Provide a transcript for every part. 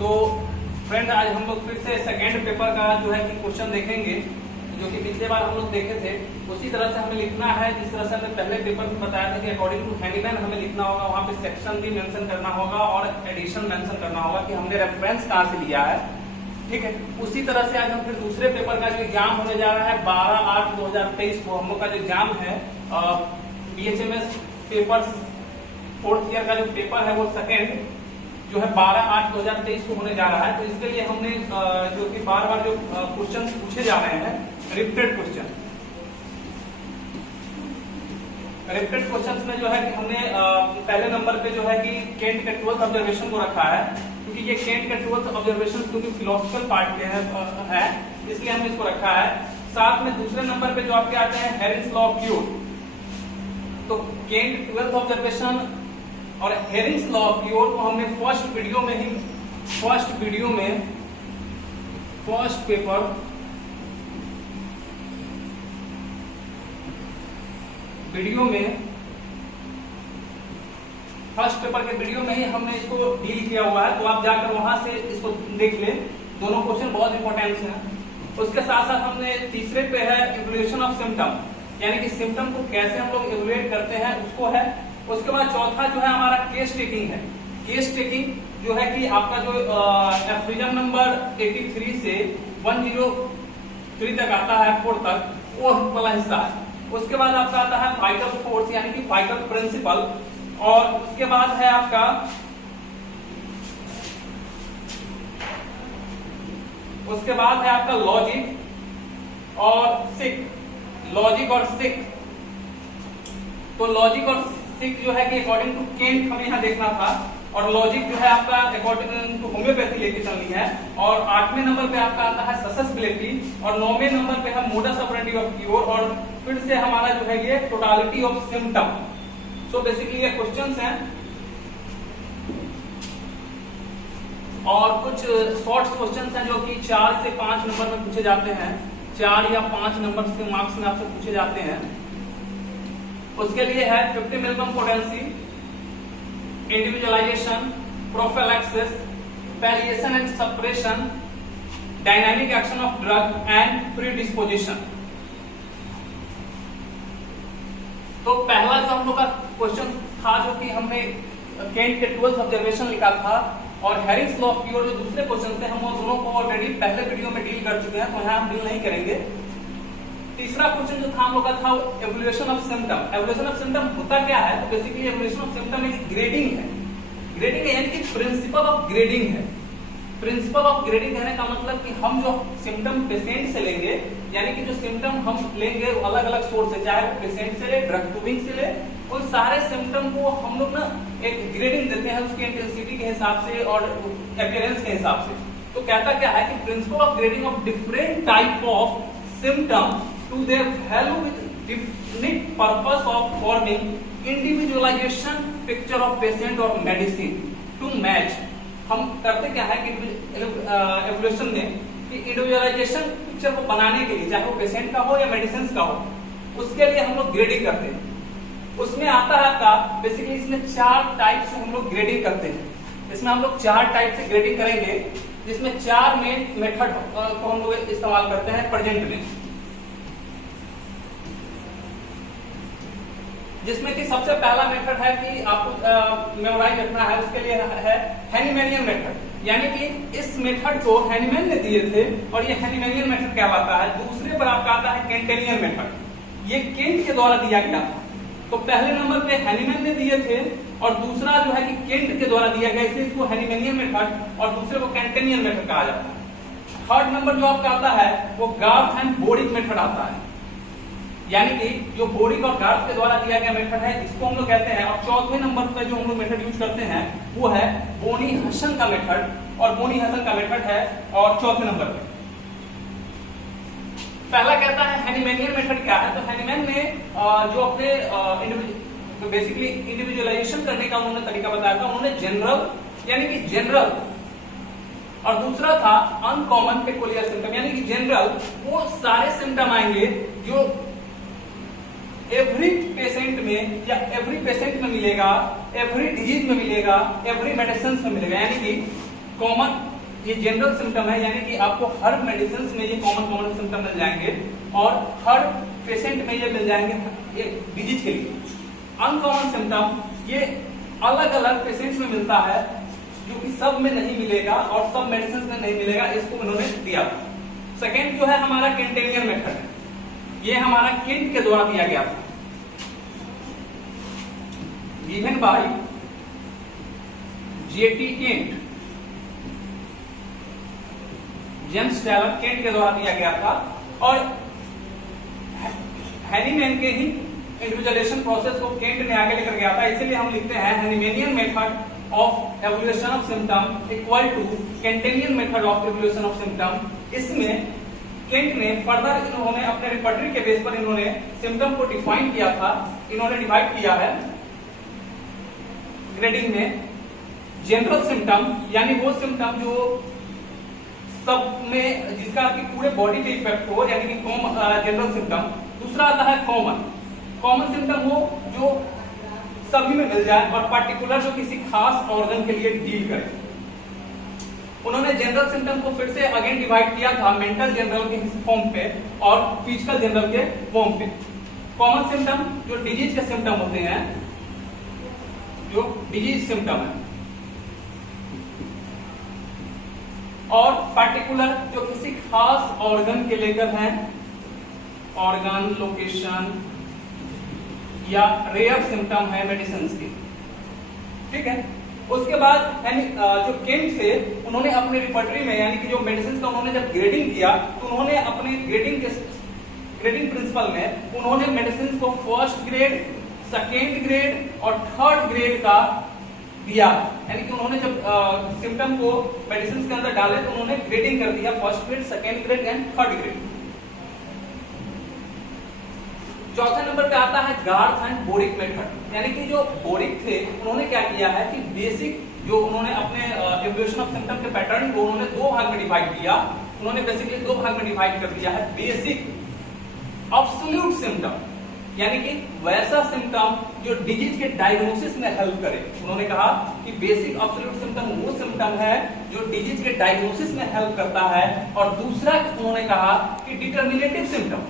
तो फ्रेंड आज हम लोग फिर से सेकेंड पेपर का जो है कि क्वेश्चन देखेंगे, जो कि पिछले बार हम लोग देखे थे। उसी तरह से हमें लिखना है जिस तरह से हमने पहले पेपर में बताया था कि अकॉर्डिंग टू हैनीमैन हमें लिखना होगा, वहाँ पे सेक्शन भी मेंशन करना होगा और एडिशन मेंशन करना होगा कि हमने रेफरेंस कहाँ से लिया है। ठीक है, उसी तरह से आज हम फिर दूसरे पेपर का जो एग्जाम होने जा रहा है 12/8/2023 को हम लोग का जो एग्जाम है BHMS पेपर 4th ईयर का जो पेपर है वो सेकेंड जो है 12/8/2023 को होने जा रहा है। तो इसके लिए हमने जो कि बार बार जो क्वेश्चन पूछे जा रहे हैं रिपीटेड क्वेश्चंस में जो है कि हमने पहले नंबर पे जो है कि केंट के 12th ऑब्जर्वेशन को रखा है, क्योंकि ये केंट के 12th ऑब्जर्वेशन क्योंकि फिलोसफिकल पार्ट के है इसलिए हमने इसको रखा है। साथ में दूसरे नंबर पे जो आपके आते हैं हेरिंग्स लॉ ऑफ क्यूर, तो केंट 12th ऑब्जर्वेशन और हेरिंग्स लॉ ऑफ क्यूर को हमने फर्स्ट पेपर के वीडियो में ही हमने इसको डील किया हुआ है, तो आप जाकर वहां से इसको देख ले। दोनों क्वेश्चन बहुत इंपॉर्टेंट हैं। उसके साथ साथ हमने तीसरे पे है इवोल्यूशन ऑफ सिम्टम, यानी कि सिम्टम को कैसे हम लोग इवोल्यूट करते हैं उसको है। उसके बाद चौथा जो है हमारा केस टेकिंग है। केस टेकिंग जो है कि आपका जो एफिजम नंबर 83 से 103 तक आता है 4 तक, वो वाला हिस्सा है। उसके बाद आपका आता है वाइटल फोर्स यानी कि वाइटल प्रिंसिपल, और उसके बाद है आपका लॉजिक और सिक। तो लॉजिक और सिक जो है कि अकॉर्डिंग टू केंट हमें यहाँ देखना था, और लॉजिक जो है आपका अकॉर्डिंग टू होम्योपैथी लेके चलनी है। और 8वें नंबर पे आपका आता है ससेसिबिलिटी, और 9वें नंबर पे है मोडस ऑपरेंडी ऑफ क्यूर, और फिर से हमारा जो है ये totality of symptom. So basically ये क्वेश्चंस हैं और कुछ शॉर्ट क्वेश्चंस हैं जो कि 4 से 5 नंबर में पूछे जाते हैं, 4 या 5 नंबर के मार्क्स में आपसे पूछे जाते हैं। उसके लिए है 50 milligram potency, individualisation, prophylaxis, palliation and suppression, dynamic action of drug and predisposition. तो पहला जो हम लोग का क्वेश्चन था जो कि हमने केंट के 12th ऑब्जर्वेशन लिखा था, और हेरिंग्स लॉ ऑफ क्यूर जो दूसरे क्वेश्चन थे हम वो दोनों को ऑलरेडी पहले वीडियो में डील कर चुके हैं, तो यहाँ हम डील नहीं करेंगे। तीसरा क्वेश्चन जो था हम लोग का था evolution of symptom. Evolution of symptom होता क्या है? तो बेसिकली एवोल्यूशन ऑफ सिम्टम एक ग्रेडिंग है यानी कि प्रिंसिपल ऑफ ग्रेडिंग है। प्रिंसिपल ऑफ ग्रेडिंग कहने का मतलब कि हम जो सिम्टम पेशेंट से लेंगे, यानी कि जो सिम्टम हम लेंगे अलग अलग सोर्स से, चाहे वो पेशेंट से ले, ड्रग टूबिंग से ले, उन सारे सिम्टम को हम लोग ना एक ग्रेडिंग देते हैं उसके इंटेंसिटी के हिसाब से और अपीयरेंस के हिसाब से। तो कहता क्या है कि principle of grading of different type of symptom to their value with definite purpose of forming individualization picture of patient or medicine to match। हम करते क्या है कि एवोल्यूशन में कि इंडिविजुअलाइजेशन पिक्चर को बनाने के लिए, चाहे वो पेशेंट का हो या मेडिसिन का हो, उसके लिए हम लोग ग्रेडिंग करते हैं। उसमें आता है आपका बेसिकली इसमें 4 टाइप से हम लोग ग्रेडिंग करते हैं। इसमें हम लोग 4 टाइप से ग्रेडिंग करेंगे, जिसमें 4 मेन मेथड को हम लोग इस्तेमाल करते हैं प्रेजेंट में, जिसमें कि सबसे पहला मेथड है कि आपको मेमोराइज रखना है। उसके लिए है हैनीमैनियन मेथड, यानी कि इस मेथड को हैनीमैन ने दिए थे और ये हैनीमैनियन मेथड कहलाता है। दूसरे पर आपका आता है केंटेनियन मेथड, ये केंट के द्वारा दिया गया था। तो पहले नंबर पे हैनीमैन ने दिए थे और दूसरा जो है कि केंट के द्वारा दिया गया, इसलिए इसको हैनीमैनियन मेथड और दूसरे को केंटेनियन मेथड कहा जाता है। थर्ड नंबर जो आपका आता है वो गार्थ एंड बोरिक मेथड आता है, यानी कि जो बोरिक और गार्थ के द्वारा दिया गया मेथड है इसको हम लोग कहते हैं। और चौथे नंबर पर जो हम लोग मेथड यूज करते हैं वो है बोनी हसन का मेथड, और बोनी हसन का मेथड है और चौथे नंबर पे। पहला कहता है हैनीमैनियन मेथड क्या है? तो हैनीमैन ने जो अपने बेसिकली इंडिविजुअलाइजेशन करने का उन्होंने तरीका बताया था, उन्होंने जनरल यानी कि जनरल, और दूसरा था अनकॉमन पेकुलियर सिम्टम, यानी कि जनरल वो सारे सिम्टम आएंगे जो एवरी पेशेंट में या एवरी पेशेंट में मिलेगा, एवरी डिजीज में मिलेगा, एवरी मेडिसिन में मिलेगा, यानी कि कॉमन ये जनरल सिम्टम है, यानी कि आपको हर मेडिसिन में ये कॉमन सिम्टम मिल जाएंगे और हर पेशेंट में ये मिल जाएंगे ये डिजीज के लिए। अनकॉमन सिम्टम ये अलग अलग पेशेंट्स में मिलता है, जो कि सब में नहीं मिलेगा और सब मेडिसिन में नहीं मिलेगा, इसको इन्होंने दिया। सेकेंड जो है हमारा केंटेनियन मेथड है, ये हमारा केंट के द्वारा दिया गया था, given by J T Kent, James Taylor Kent के द्वारा दिया गया था और हैनीमैन के ही इंडिविजुअलाइजेशन प्रोसेस को केंट ने आगे लेकर गया था। इसीलिए हम लिखते हैं Hahnemannian method of evolution of symptom equal to Kentian method of evolution of symptom. इसमें केंट ने फर्दर इन्होंने अपने रिपर्टरी के बेस पर इन्होंने सिम्टम को डिफाइन किया था, इन्होंने डिवाइड किया है ग्रेडिंग में। जनरल सिम्टम यानी वो सिम्टम जो सब में, जिसका आपकी पूरे बॉडी पे इफेक्ट हो, यानी कि जनरल सिम्टम। दूसरा आता है कॉमन सिम्टम वो जो सभी में मिल जाए और पर्टिकुलर जो किसी खास ऑर्गन के लिए डील करे। उन्होंने जनरल सिम्टम को फिर से अगेन डिवाइड किया था मेंटल जनरल के फॉर्म पे और फिजिकल जनरल के फॉर्म पे। कॉमन सिम्टम जो डिजीज के सिम्टम होते हैं, जो डिजीज सिम्टम है, और पर्टिकुलर जो किसी खास ऑर्गन के लेकर हैं, ऑर्गन लोकेशन या रेयर सिम्टम है मेडिसिन के, ठीक है। उसके बाद जो केंट से उन्होंने अपने रिपर्टरी में, यानी कि जो मेडिसिन का उन्होंने जब ग्रेडिंग किया तो उन्होंने अपने ग्रेडिंग प्रिंसिपल में उन्होंने मेडिसिन को फर्स्ट ग्रेड, सेकेंड ग्रेड और थर्ड ग्रेड का दिया। यानी कि उन्होंने जब सिम्टम को मेडिसिन के अंदर डाले तो उन्होंने ग्रेडिंग कर दिया, first grade, second grade and third grade. चौथे नंबर पे आता है गार्थ एंड बोरिक मेथड, यानी कि जो बोरिक थे उन्होंने क्या किया है कि बेसिक जो उन्होंने अपने एवोल्यूशन ऑफ सिम्टम के पैटर्न को उन्होंने दो भाग में डिवाइड किया। उन्होंने बेसिकली दो भाग में डिवाइड कर दिया है, बेसिक एब्सोल्यूट सिम्टम, यानी कि वैसा सिम्टम जो डिजीज के डायग्नोसिस में हेल्प करे। उन्होंने कहा कि बेसिक एब्सोल्यूट सिम्टम वो सिम्टम है जो डिजीज के डायग्नोसिस में हेल्प करता है, और दूसरा उन्होंने कहा कि डिटर्मिनेटिव सिम्टम,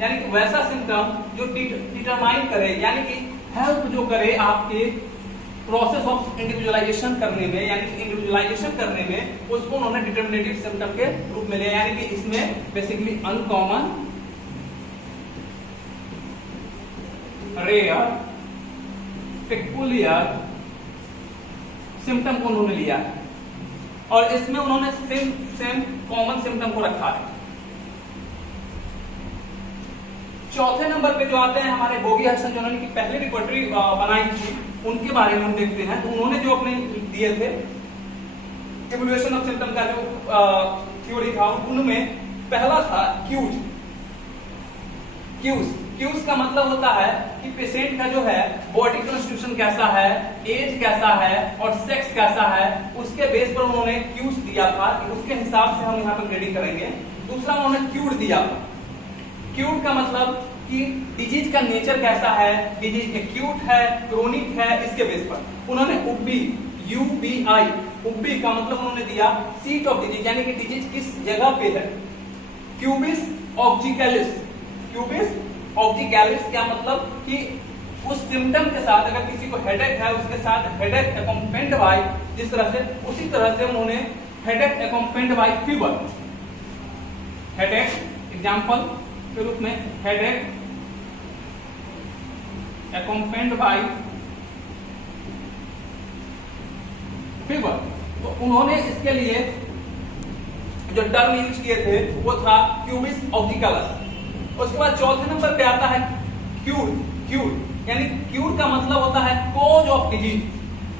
यानी कि वैसा सिम्टम जो डिटरमाइन करे, यानी कि हेल्प जो करे आपके प्रोसेस ऑफ इंडिविजुअलाइजेशन करने में, यानी कि इंडिविजुअलाइजेशन करने में, उसको उन्होंने डिटर्मिनेटिव सिम्टम के रूप में लिया। यानी कि इसमें basically uncommon, rare, peculiar symptom को उन्होंने लिया है और इसमें उन्होंने सेम कॉमन सिम्टम को रखा है। चौथे नंबर पे जो आते हैं हमारे बोगी हसन, जिन्होंने की पहले रिपोर्टरी बनाई थी, उनके बारे में हम देखते हैं। तो उन्होंने जो अपने दिए थे एवोल्यूशन ऑफ सिम्टम का जो थ्योरी था, उनमें पहला था क्यूज का मतलब होता है कि पेशेंट का जो है बॉडी कॉन्स्टिट्यूशन कैसा है, एज कैसा है और सेक्स कैसा है, उसके बेस पर उन्होंने क्यूज दिया था कि उसके हिसाब से हम यहाँ पर ग्रेडिंग करेंगे। दूसरा उन्होंने क्यूड दिया। क्यूट का मतलब कि डिजीज का नेचर कैसा है, डिजीज एक्यूट है, क्रोनिक है, इसके बेस पर उन्होंने उब्बी, UBI, उब्बी का मतलब उन्होंने दिया सीट ऑफ डिजीज, यानी कि डिजीज किस जगह पे है। क्यूबिस ऑब्जिकैलिस, क्या मतलब कि उस सिम्टम के साथ अगर किसी को हेडेक है, उसके साथ हेडेक अकम्पेंड बाय, जिस तरह से, उसी तरह से उन्होंने headache accompanied by fever, headache example के रूप में हेडेक अकम्पेंड बाय फीवर। तो उन्होंने इसके लिए जो टर्म यूज किए थे वो था क्यूबिस ऑब्जिकैलिस। उसके बाद चौथे नंबर पे आता है क्यूर, यानी क्यूर का मतलब होता है कॉज ऑफ डिजीज,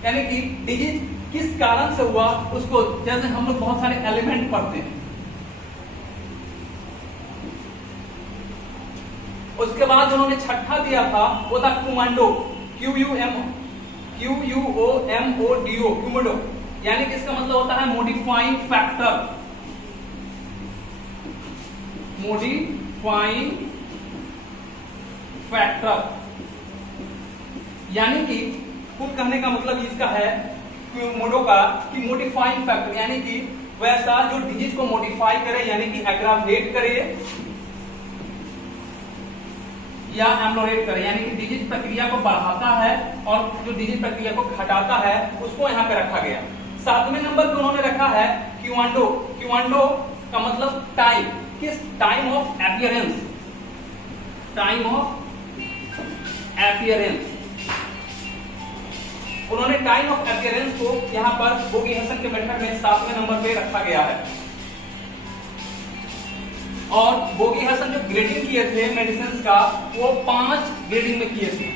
यानी कि डिजीज किस कारण से हुआ उसको, जैसे हम लोग बहुत सारे एलिमेंट पढ़ते हैं। उसके बाद उन्होंने छठा दिया था वो था कुमांडो, QUOMODO, कुमांडो, यानी कि इसका मतलब होता है मॉडिफाइंग फैक्टर, यानी कि कुल कहने का मतलब इसका है क्यूमोडो का कि मोडिफाइंग फैक्टर यानी कि वैसा जो डिजीज को मॉडिफाई करे यानी कि एग्रावेट करे या एम्लोरेट करे, यानी कि डिजीज प्रक्रिया को बढ़ाता है और जो डिजीज प्रक्रिया को घटाता है उसको यहाँ पे रखा गया। 7वें नंबर पे उन्होंने रखा है क्यूआंडो। क्यूआंडो का मतलब टाइम, किस time of appearance, time of appearance. उन्होंने टाइम ऑफ अपीयरेंस को यहाँ पर बोगी हसन के मेथड में 7वें नंबर पे रखा गया है। और बोगी हसन जो ग्रेडिंग किए थे मेडिसिन का वो 5 ग्रेडिंग में किए थे।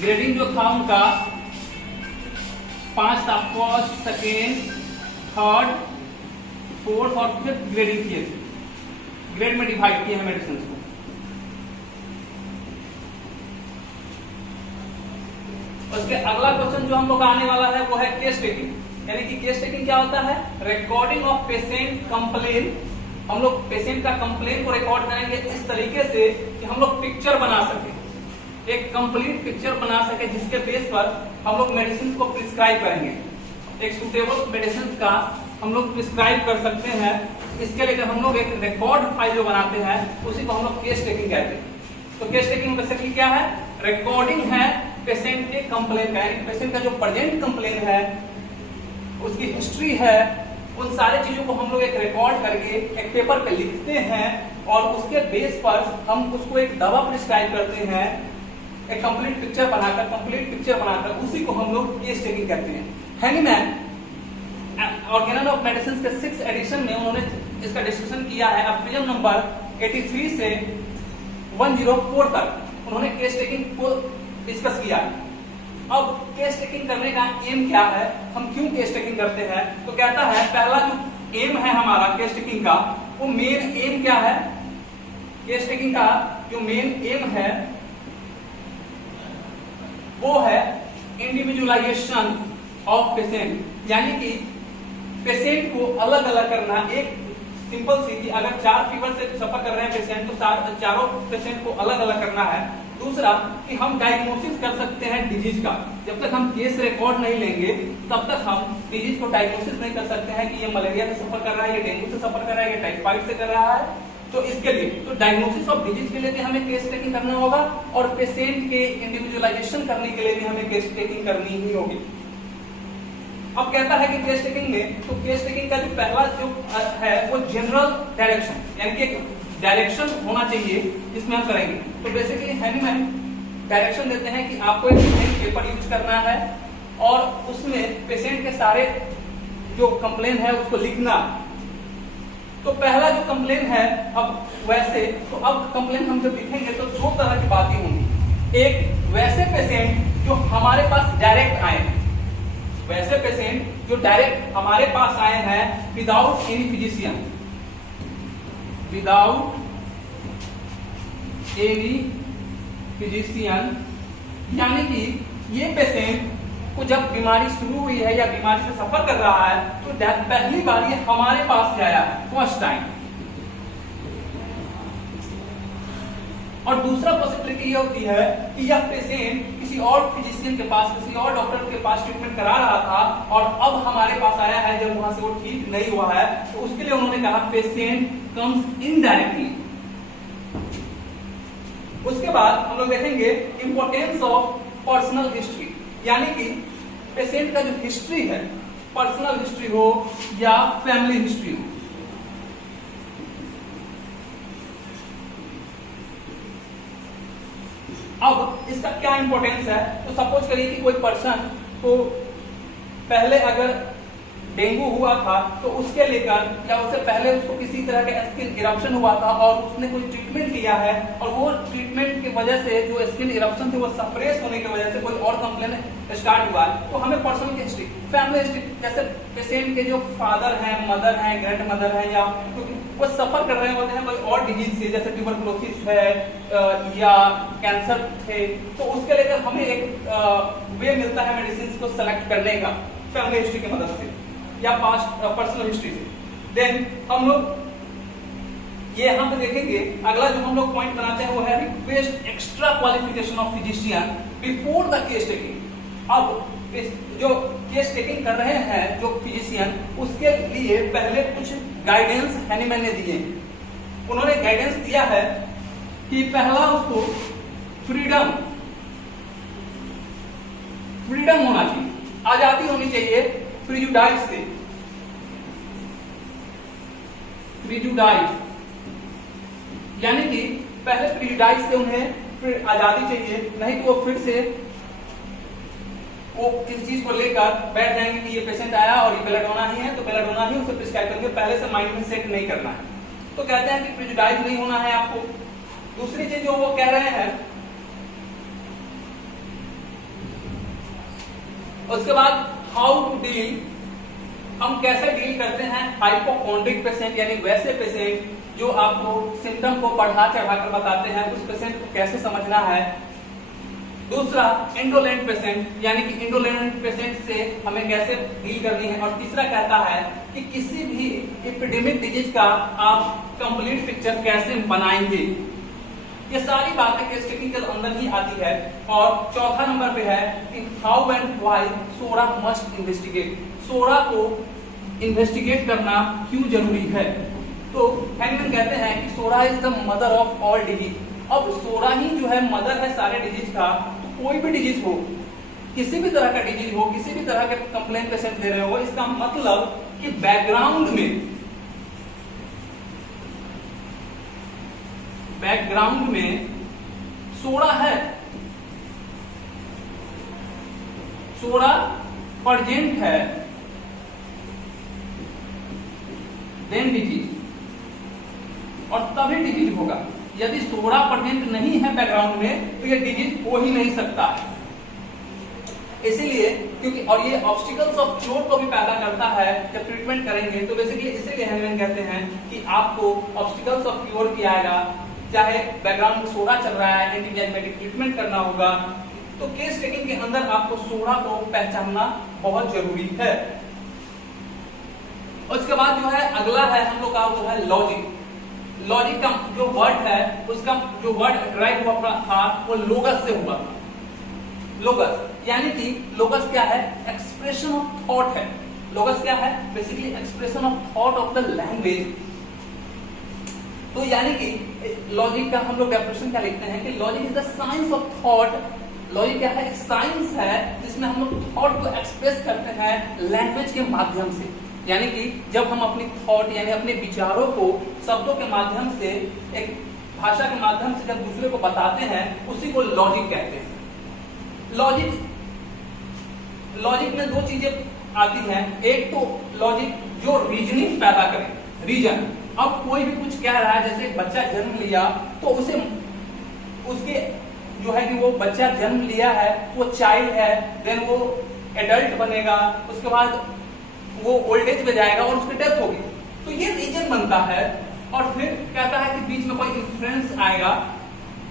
ग्रेडिंग जो था उनका 5 था, फर्स्ट, सेकेंड, थर्ड, फोर्थ और फिफ्थ ग्रेडिंग किए थे, ग्रेड में डिवाइड किए हैं मेडिसिन को। उसके अगला क्वेश्चन जो हम लोग आने वाला है वो है केस टेकिंग। यानी कि केस टेकिंग क्या होता है? Recording of patient complain. हम लोग पेशेंट का कंप्लेन को रिकॉर्ड करेंगे इस तरीके से कि हम लोग पिक्चर बना सके, एक कंप्लीट पिक्चर बना सके जिसके बेस पर हम लोग मेडिसिन को प्रिस्क्राइब करेंगे। एक सुटेबल मेडिसिन का हम लोग प्रिस्क्राइब कर सकते हैं। इसके लिए हम लोग एक रिकॉर्ड फाइल जो बनाते हैं उसी को हम लोग केस टेकिंग कहते हैं। तो केस टेकिंग बेसिकली क्या है? रिकॉर्डिंग है पेशेंट के कंप्लेन का, यानी पेशेंट का जो प्रेजेंट कंप्लेन है, उसकी हिस्ट्री है, उन सारी चीजों को हम लोग एक रिकॉर्ड करके एक पेपर पे लिखते हैं और उसके बेस पर हम उसको एक दवा प्रिस्क्राइब करते हैं, एक कंप्लीट पिक्चर बनाकर उसी को हम लोग केस टेकिंग कहते हैं। हैनीमैन ऑर्गेनल ऑफ मेडिसिन के 6th एडिशन में उन्होंने इसका डिस्कशन किया है। अफ्रीजम नंबर 83 से 104 तक उन्होंने केस टेकिंग को डिस्कस किया है। अब केस टेकिंग करने का एम क्या है, हम क्यों केस टेकिंग करते हैं? तो कहता है पहला जो एम है हमारा केस टेकिंग का, वो मेन एम क्या है? केस टेकिंग का जो मेन एम है वो है इंडिविजुअलाइजेशन ऑफ पेशेंट, यानी कि पेशेंट को अलग अलग करना। एक सिंपल सी कि अगर 4 फीवर से सफर कर रहे हैं पेशेंट तो चारों पेशेंट को अलग अलग करना है। दूसरा कि हम डायग्नोसिस कर सकते हैं डिजीज का। जब तक हम केस रिकॉर्ड नहीं लेंगे तब तक हम डिजीज को डायग्नोसिस नहीं कर सकते हैं कि ये मलेरिया से सफर कर रहा है, ये डेंगू से सफर कर रहा है, ये टाइफाइड से कर रहा है। तो इसके लिए तो डायग्नोसिस ऑफ डिजीज के लिए भी हमें केस टेकिंग करना होगा और पेशेंट के इंडिविजुअलाइजेशन करने के लिए भी हमें केस टेकिंग करनी ही होगी। अब कहता है कि केस टेकिंग में, तो केस टेकिंग का जो पहला जो है वो जनरल डायरेक्शन, यानी कि एक डायरेक्शन होना चाहिए जिसमें हम करेंगे। तो बेसिकली हैनीमैन डायरेक्शन देते हैं कि आपको एक पेपर यूज करना है और उसमें पेशेंट के सारे जो कंप्लेन है उसको लिखना। तो पहला जो कंप्लेन है, अब वैसे तो अब कंप्लेन हम जब लिखेंगे तो 2 तरह की बातें होंगी। एक वैसे पेशेंट जो हमारे पास डायरेक्ट आए हैं, वैसे पेशेंट जो डायरेक्ट हमारे पास आए हैं without any physician, without any physician, यानी कि ये पेशेंट को जब बीमारी शुरू हुई है या बीमारी से सफर कर रहा है तो पहली बार ये हमारे पास आया है, फर्स्ट टाइम। और दूसरा पॉसिबिलिटी ये होती है कि यह पेशेंट किसी और फिजिशियन के पास, किसी और डॉक्टर के पास ट्रीटमेंट करा रहा था और अब हमारे पास आया है, जब वहां से वो ठीक नहीं हुआ है तो उसके लिए उन्होंने कहा पेशेंट कम्स इनडायरेक्टली। उसके बाद हम लोग देखेंगे इंपॉर्टेंस ऑफ पर्सनल हिस्ट्री, यानी कि पेशेंट का जो हिस्ट्री है, पर्सनल हिस्ट्री हो या फैमिली हिस्ट्री हो। अब इसका क्या इंपॉर्टेंस है? तो सपोज करिए कि कोई पर्सन को पहले अगर डेंगू हुआ था तो उसके लेकर या उससे पहले उसको किसी तरह का स्किन इरप्शन हुआ था और उसने कोई ट्रीटमेंट लिया है और वो ट्रीटमेंट की वजह से जो स्किन इरप्शन थी वो सप्रेस होने की वजह से कोई और कंप्लेन स्टार्ट हुआ है, तो हमें पर्सनल हिस्ट्री, फैमिली हिस्ट्री, जैसे पेशेंट के जो फादर हैं, मदर हैं, ग्रैंड मदर हैं या वो सफर कर रहे होते हैं कोई और डिजीज से, जैसे ट्यूबरकुलोसिस है या कैंसर थे, तो उसके लेकर हमें एक वे मिलता है मेडिसिन को सेलेक्ट करने का फैमिली हिस्ट्री की मदद से या पास्ट पर्सनल हिस्ट्री से। देन हम लोग ये यहाँ पे देखेंगे, अगला जो हम लोग पॉइंट बनाते हैं वो है request extra qualification of physician before the case taking. अब इस जो केस टेकिंग कर रहे हैं जो फिजिशियन, उसके लिए पहले कुछ गाइडेंस हैनीमैन ने दिए। उन्होंने गाइडेंस दिया है कि पहला उसको फ्रीडम होना चाहिए, आजादी होनी चाहिए प्रिजुडाइज से। प्रिजुडाइज यानी कि पहले प्रिजुडाइज से उन्हें फिर आजादी चाहिए, नहीं तो वो फिर से वो किस चीज को लेकर बैठ जाएंगे कि ये पेशेंट आया और ये बेलाडोना ही है तो बेलाडोना ही उसे प्रिस्क्राइब करेंगे, पहले से माइंड में सेट नहीं करना है। तो कहते हैं कि प्रिजुडाइज नहीं होना है आपको। दूसरी चीज जो वो कह रहे हैं, उसके बाद हाउ टू डील, हम कैसे डील करते हैं हाइपोकॉन्ड्रिक पेशेंट, यानी वैसे पेशेंट जो आपको सिम्टम को बढ़ा चढ़ाकर बताते हैं, उस पेशेंट को कैसे समझना है। दूसरा इंडोलेंट पेशेंट, यानी कि इंडोलेंट पेशेंट से हमें कैसे डील करनी है। और तीसरा कहता है कि किसी भी एपिडेमिक डिजीज का आप कंप्लीट पिक्चर कैसे बनाएंगे। ये सारी बातें केस टेकिंग के अंदर ही आती है। और चौथा नंबर पे है कि how and why psora must investigate, psora को इन्वेस्टिगेट करना क्यों जरूरी है। तो हैनीमैन कहते हैं कि psora is the mother of all disease. अब सोरा ही जो है मदर है सारे डिजीज का। तो कोई भी डिजीज हो, किसी भी तरह का डिजीज हो, किसी भी तरह के कंप्लेंट पेशेंट दे रहे हो, इसका मतलब कि बैकग्राउंड में सोरा है, सोरा प्रेजेंट है, देन डिजीज, और तभी डिजीज होगा। यदि सोरा प्रेजेंट नहीं है बैकग्राउंड में तो ये डिजीज हो ही नहीं सकता है। इसीलिए क्योंकि और ये ऑब्स्टिकल्स ऑफ क्योर को भी पैदा करता है जब ट्रीटमेंट करेंगे। तो बेसिकली इसीलिए हैनीमैन कहते हैं कि आपको ऑब्स्टिकल्स ऑफ क्योर किया आएगा, चाहे बैकग्राउंड में सोरा चल रहा है, एंटीबायोटिक ट्रीटमेंट करना होगा। तो केस टेकिंग के अंदर आपको सोरा को पहचानना बहुत जरूरी है। उसके बाद जो है अगला है हम लोग का वो है लॉजिक। लॉजिक का जो वर्ड है, उसका जो वर्ड ड्राइव हुआ था वो लोगस से हुआ। लोगस यानी कि लोगस क्या है, एक्सप्रेशन ऑफ थॉट है। लोगस क्या है, basically expression of thought of the language. तो यानी कि लॉजिक का हम लोग डेफिनेशन क्या लिखते हैं कि logic is the science of thought. Logic क्या है, एक साइंस है जिसमें हम लोग थॉट को एक्सप्रेस करते हैं लैंग्वेज के माध्यम से। यानी कि जब हम अपनी थॉट यानी अपने विचारों को शब्दों के माध्यम से, एक भाषा के माध्यम से जब दूसरे को बताते हैं, उसी को लॉजिक कहते हैं। लॉजिक में दो चीजें आती हैं। एक तो लॉजिक जो रीजनिंग पैदा करे, रीजन। अब कोई भी कुछ कह रहा है, जैसे बच्चा जन्म लिया तो उसे उसके जो है कि वो बच्चा जन्म लिया है, वो चाइल्ड है, देन वो एडल्ट बनेगा, उसके बाद वो ओल्ड एज में जाएगा और उसकी डेथ होगी। तो ये रीजन बनता है। और फिर कहता है कि बीच में कोई इन्फ्लुएंस आएगा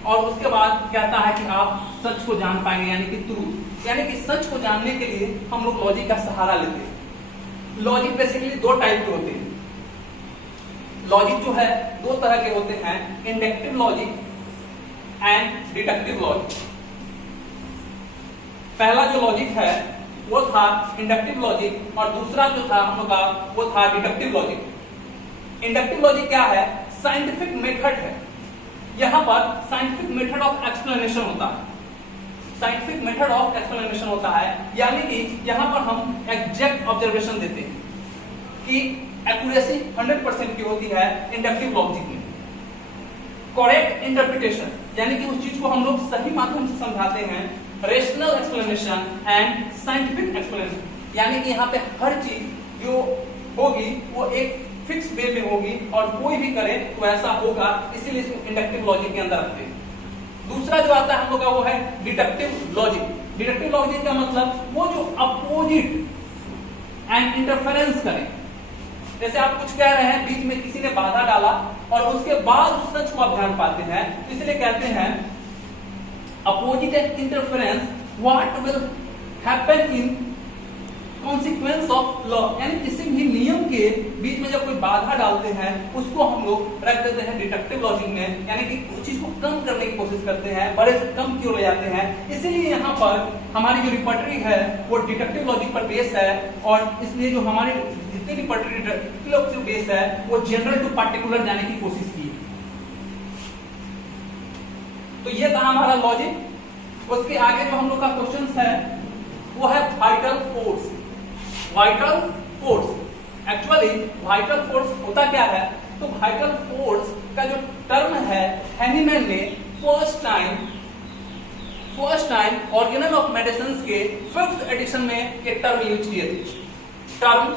और उसके बाद कहता है कि आप सच को जान पाएंगे, यानी कि ट्रूथ। यानी कि सच को जानने के लिए हम लोग लॉजिक का सहारा लेते हैं। लॉजिक बेसिकली दो टाइप के होते हैं। लॉजिक जो है दो तरह के होते हैं, inductive logic and deductive logic. पहला जो लॉजिक है वो था इंडक्टिव लॉजिक और दूसरा जो था हम लोग का वो था डिडक्टिव लॉजिक। इंडक्टिव लॉजिक क्या है, साइंटिफिक मेथड है। यहां पर साइंटिफिक मेथड ऑफ एक्सप्लेनेशन होता है। साइंटिफिक मेथड ऑफ एक्सप्लेनेशन होता है, यानी कि यहां पर हम एग्जैक्ट ऑब्जर्वेशन देते हैं कि एक्यूरेसी 100% की होती है इंडक्टिव लॉजिक में। करेक्ट इंटरप्रिटेशन यानी कि उस चीज को हम लोग सही माध्यम से समझाते हैं। Rational explanation and scientific explanation यानी कि यहाँ पे हर चीज जो होगी वो एक फिक्स वे में होगी और कोई भी करे तो ऐसा होगा, इसीलिए इसको इंडक्टिव लॉजिक के अंदर रखते हैं। दूसरा जो आता है हम लोग का वो है डिडक्टिव लॉजिक। डिडक्टिव लॉजिक का मतलब वो जो अपोजिट एंड इंटरफेरेंस करे। जैसे आप कुछ कह रहे हैं, बीच में किसी ने बाधा डाला और उसके बाद उस सच को आप जान पाते हैं, इसलिए कहते हैं opposite and interference what will happen in consequence of law, यानी किसी भी नियम के बीच में जब कोई बाधा डालते हैं उसको हम लोग रख देते हैं डिडक्टिव लॉजिक में, यानी कि कुछ चीज को कम करने की कोशिश करते हैं, बड़े से कम क्यों ले जाते हैं। इसीलिए यहाँ पर हमारी जो रिपर्टरी है वो डिडक्टिव लॉजिक पर बेस है, और इसलिए जो हमारे जितने रिपर्टरी डिडक्टिव लॉजिक बेस है वो जनरल टू पार्टिकुलर जाने की कोशिश की। तो ये था हमारा लॉजिक। उसके आगे जो हम लोग का क्वेश्चन है वो है vital force. Vital force actually vital force होता क्या है, तो वाइटल फोर्स का जो टर्म है हैनीमैन ने first time organon of medicine के 5th एडिशन में ये टर्म यूज किए थे। Term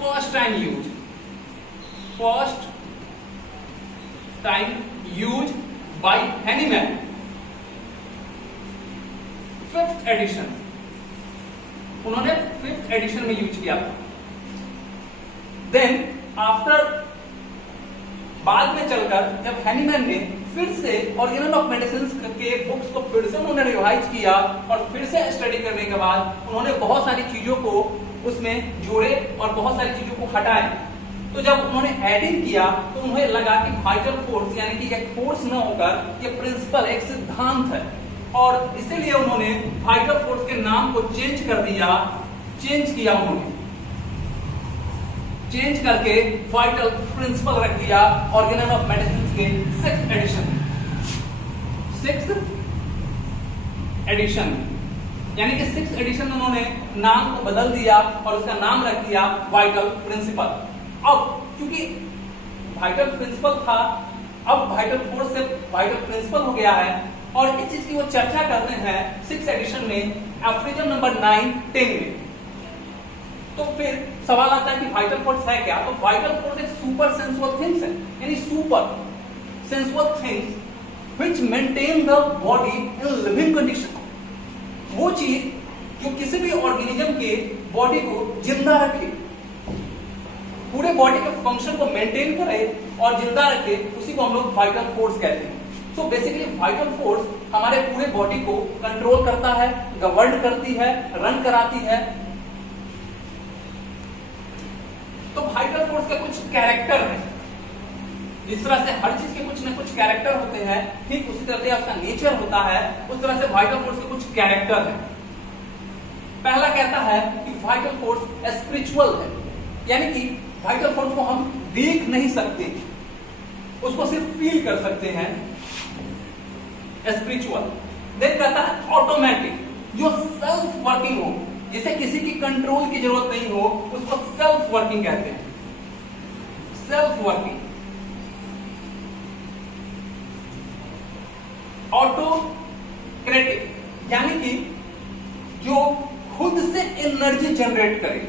first time use by Hahnemann 5th edition, उन्होंने 5th एडिशन में यूज किया था। देन आफ्टर बाद में चलकर जब हैनीमैन ने फिर से ऑर्गेनल ऑफ मेडिसिन के बुक्स को फिर से उन्होंने रिवाइज किया और फिर से स्टडी करने के बाद उन्होंने बहुत सारी चीजों को उसमें जोड़े और बहुत सारी चीजों को हटाए। तो जब उन्होंने एडिंग किया तो उन्हें लगा कि वाइटल फोर्स यानी कि एक फोर्स न होकर ये प्रिंसिपल एक सिद्धांत है, और इसीलिए उन्होंने वाइटल फोर्स के नाम को चेंज किया उन्होंने चेंज करके वाइटल प्रिंसिपल रख दिया ऑर्गेनल ऑफ मेडिसिन के 6th एडिशन, यानी कि 6th एडिशन में उन्होंने नाम को बदल दिया और उसका नाम रख दिया वाइटल प्रिंसिपल। अब क्योंकि वाइटल प्रिंसिपल था, अब वाइटल फोर्स से वाइटल प्रिंसिपल हो गया है, और इस चीज की वो चर्चा करते हैं 6th एडिशन में एफ्रिजम नंबर 9, 10 में। तो फिर सवाल आता है कि वाइटल फोर्स है क्या, तो वाइटल फोर्स एक सुपर सेंसुअल थिंग्स है, यानी super sensual things which maintain the body in living condition. वो चीज जो किसी भी ऑर्गेनिज्म के बॉडी को जिंदा रखे, पूरे बॉडी के फंक्शन को मेंटेन करे और जिंदा रखे, उसी को हम लोग वाइटल फोर्स कहते हैं। तो बेसिकली वाइटल फोर्स हमारे पूरे बॉडी को कंट्रोल करता है, गवर्न करती है, रन कराती है। तो वाइटल फोर्स के कुछ कैरेक्टर हैं, जिस तरह से हर चीज के कुछ न कुछ कैरेक्टर होते हैं, ठीक उसी तरह से उसका नेचर होता है, उस तरह से वाइटल फोर्स के कुछ कैरेक्टर हैं। पहला कहता है कि वाइटल फोर्स स्पिरिचुअल है, यानी कि वाइटल फोर्स को हम देख नहीं सकते, उसको सिर्फ फील कर सकते हैं, स्पिरिचुअल। देन कहता है ऑटोमेटिक, जो सेल्फ वर्किंग हो, जिसे किसी की कंट्रोल की जरूरत नहीं हो, उसको सेल्फ वर्किंग कहते हैं, सेल्फ वर्किंग। ऑटोक्रेटिक, यानी कि जो खुद से एनर्जी जनरेट करे,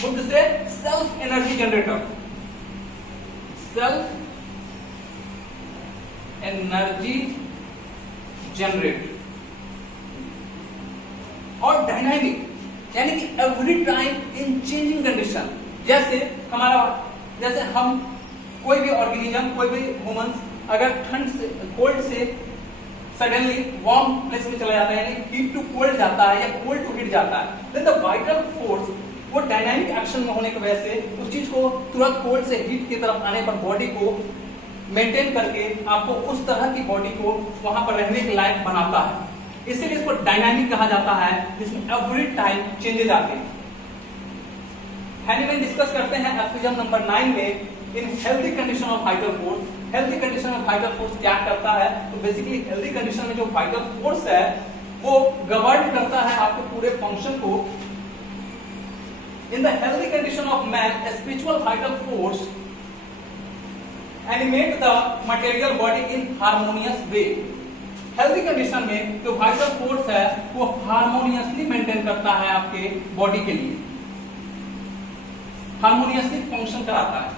खुद से self energy generator, self energy generate. और डायनामिक, यानी कि every time in changing condition, जैसे हम कोई भी ऑर्गेनिज्म, कोई भी ह्यूमंस अगर ठंड से कोल्ड से सडनली वार्म प्लेस में चला जाता है, यानी हीट टू कोल्ड जाता है या कोल्ड टू हीट जाता है, देन द वाइटल फोर्स वो डायनामिक एक्शन में होने की वजह से उस चीज को तुरंत कोल्ड से हीट की तरफ आने पर बॉडी को मेंटेन करके आपको उस तरह की बॉडी को वहां पर रहने के लायक बनाता है। इसीलिए इसको डायनामिक कहा जाता है, जिसमें एवरी टाइम चेंजेस आते हैं। हैनीमैन डिस्कस करते हैं एफ्रिजम नंबर 9 में इन healthy condition of vital force. Healthy condition में वाइटल फोर्स क्या करता है, तो बेसिकली हेल्दी कंडीशन में जो वाइटल फोर्स है वो गवर्न करता है आपके पूरे फंक्शन को। इन the healthy condition of man spiritual vital force animate the material body in harmonious way. Healthy condition में जो वाइटल फोर्स है वो हार्मोनियसली मेंटेन करता है आपके बॉडी के लिए, हार्मोनियसली फंक्शन कराता है।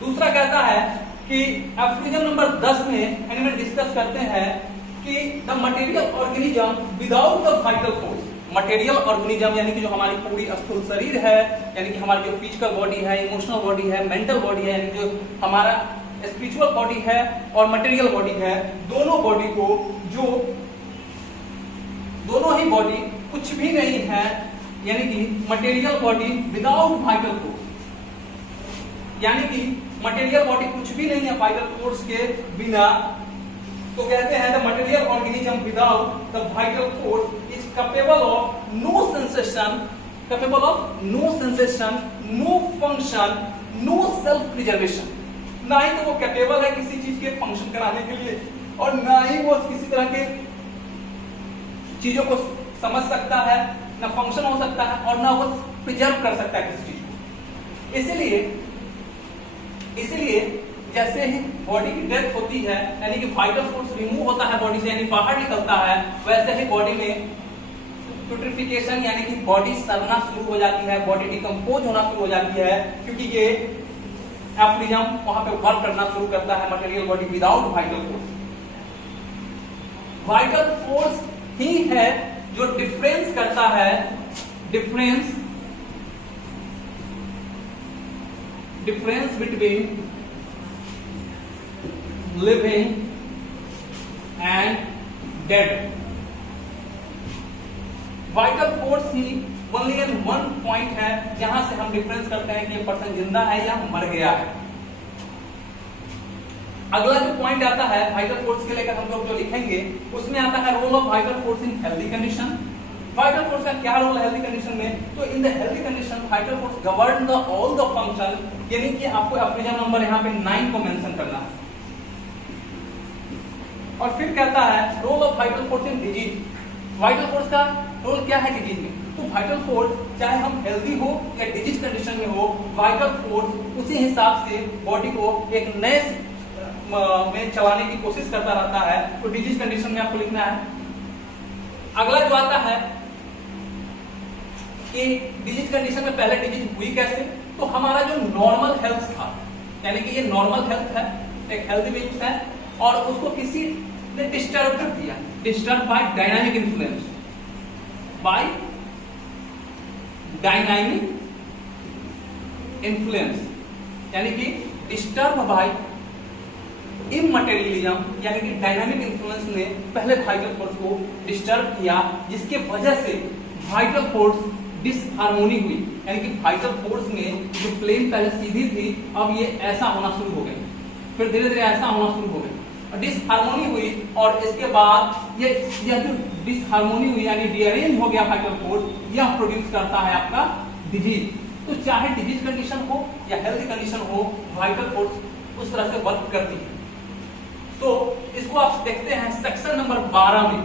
दूसरा कहता है कि एफ्रिजम नंबर 10 में हैनीमैन डिस्कस करते हैं कि the material organism without the vital force, material organism यानी कि जो हमारी पूरी स्थूल शरीर है, यानी कि हमारी जो फिजिकल बॉडी है, इमोशनल बॉडी है, मेंटल बॉडी है, यानी जो हमारा स्पिरिचुअल बॉडी है और मटेरियल बॉडी है, दोनों बॉडी को जो दोनों ही बॉडी कुछ भी नहीं है, यानी कि material body without vital force, यानी कि मटेरियल बॉडी कुछ भी नहीं है वाइटल फोर्स के बिना, तो कहते हैं the material organism without the vital force is capable of no sensation, capable of no sensation, no function, no self preservation. ना ही तो वो कैपेबल है किसी चीज के फंक्शन कराने के लिए, और ना ही वो किसी तरह के चीजों को समझ सकता है, ना फंक्शन हो सकता है, और ना वो प्रिजर्व कर सकता है किसी चीज को। इसीलिए जैसे ही बॉडी की डेथ होती है, यानी कि वाइटल फोर्स रिमूव होता है बॉडी से, यानी बाहर निकलता है, वैसे ही बॉडी में प्यूट्रिफिकेशन यानी कि बॉडी सड़ना शुरू हो जाती है, बॉडी डिकम्पोज होना शुरू हो जाती है, क्योंकि ये एफ्रिज्म वहां पे वर्क करना शुरू करता है, material body without vital force. Vital force ही है जो डिफरेंस करता है, difference between living and dead. Vital force ही ओनली इन वन पॉइंट है जहां से हम डिफरेंस करते हैं कि ये पर्सन जिंदा है या मर गया है। अगला जो पॉइंट आता है वाइटल फोर्स के लेकर हम लोग जो लिखेंगे, उसमें आता है role of vital force in healthy condition. Vital force का क्या रोल है हेल्दी कंडीशन में? तो in the healthy condition vital force govern the all the function, यानी कि आपको एफ्रिज्म नंबर यहाँ पे 9 को मेंशन करना है। और फिर कहता है role of vital force in disease. Vital force का रोल क्या है डिजीज में? तो वाइटल फोर्स चाहे हम हेल्दी हो या डिजीज कंडीशन में हो, वाइटल फोर्स उसी हिसाब से बॉडी को एक नए में चलाने की कोशिश करता रहता है। तो डिजीज कंडीशन में आपको लिखना है। अगला जो आता है कि डिजीज कंडीशन में पहले डिजीज हुई कैसे? तो हमारा जो नॉर्मल हेल्थ था, यानी कि ये नॉर्मल हेल्थ है, एक हेल्दी बीइंग है, और उसको किसी ने डिस्टर्ब कर दिया, disturb by dynamic influence, by dynamic influence, यानी कि डिस्टर्ब बाय इमटेरियलिज्म, यानी कि डायनामिक इन्फ्लुएंस ने पहले वाइटल फोर्स को डिस्टर्ब किया, जिसके वजह से वाइटल फोर्स डिसहार्मोनी हुई, यानी कि वाइटल फोर्स में जो प्लेन पहले सीधी थी, अब ये ऐसा होना शुरू हो गई, फिर धीरे धीरे ऐसा होना शुरू हो गई, डिसहार्मोनी हुई, और इसके बाद ये जो डिसहार्मोनी हुई यानी डिअरेंज हो गया वाइटल फोर्स, यह प्रोड्यूस करता है आपका डिजीज। तो चाहे डिजीज कंडीशन हो या हेल्दी कंडीशन हो, वाइटल फोर्स उस तरह से वर्क करती है। तो इसको आप देखते हैं सेक्शन नंबर 12 में,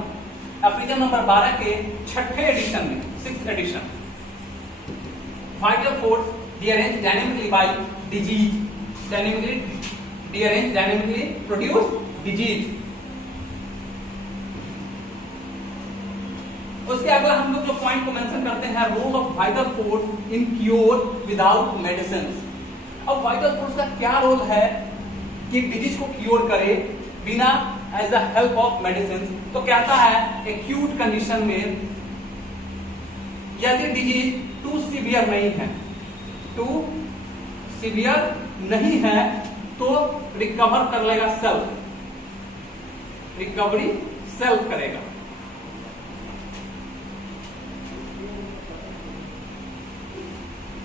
एफ्रिज्म नंबर 12 के 6ठे एडिशन में, 6th edition, vital force derange dynamically by disease, dynamically derange dynamically produce disease. उसके अगला हम लोग जो पॉइंट को मेंशन करते हैं, role of vital force in cure without medicine. अब वाइटल फोर्स का क्या रोल है कि डिजीज को क्योर करे बिना as a help of medicine? तो कहता है एक्यूट कंडीशन में यदि डिजीज टू सीवियर नहीं है, टू सीवियर नहीं है, तो रिकवर कर लेगा सेल्फ, रिकवरी सेल्फ करेगा।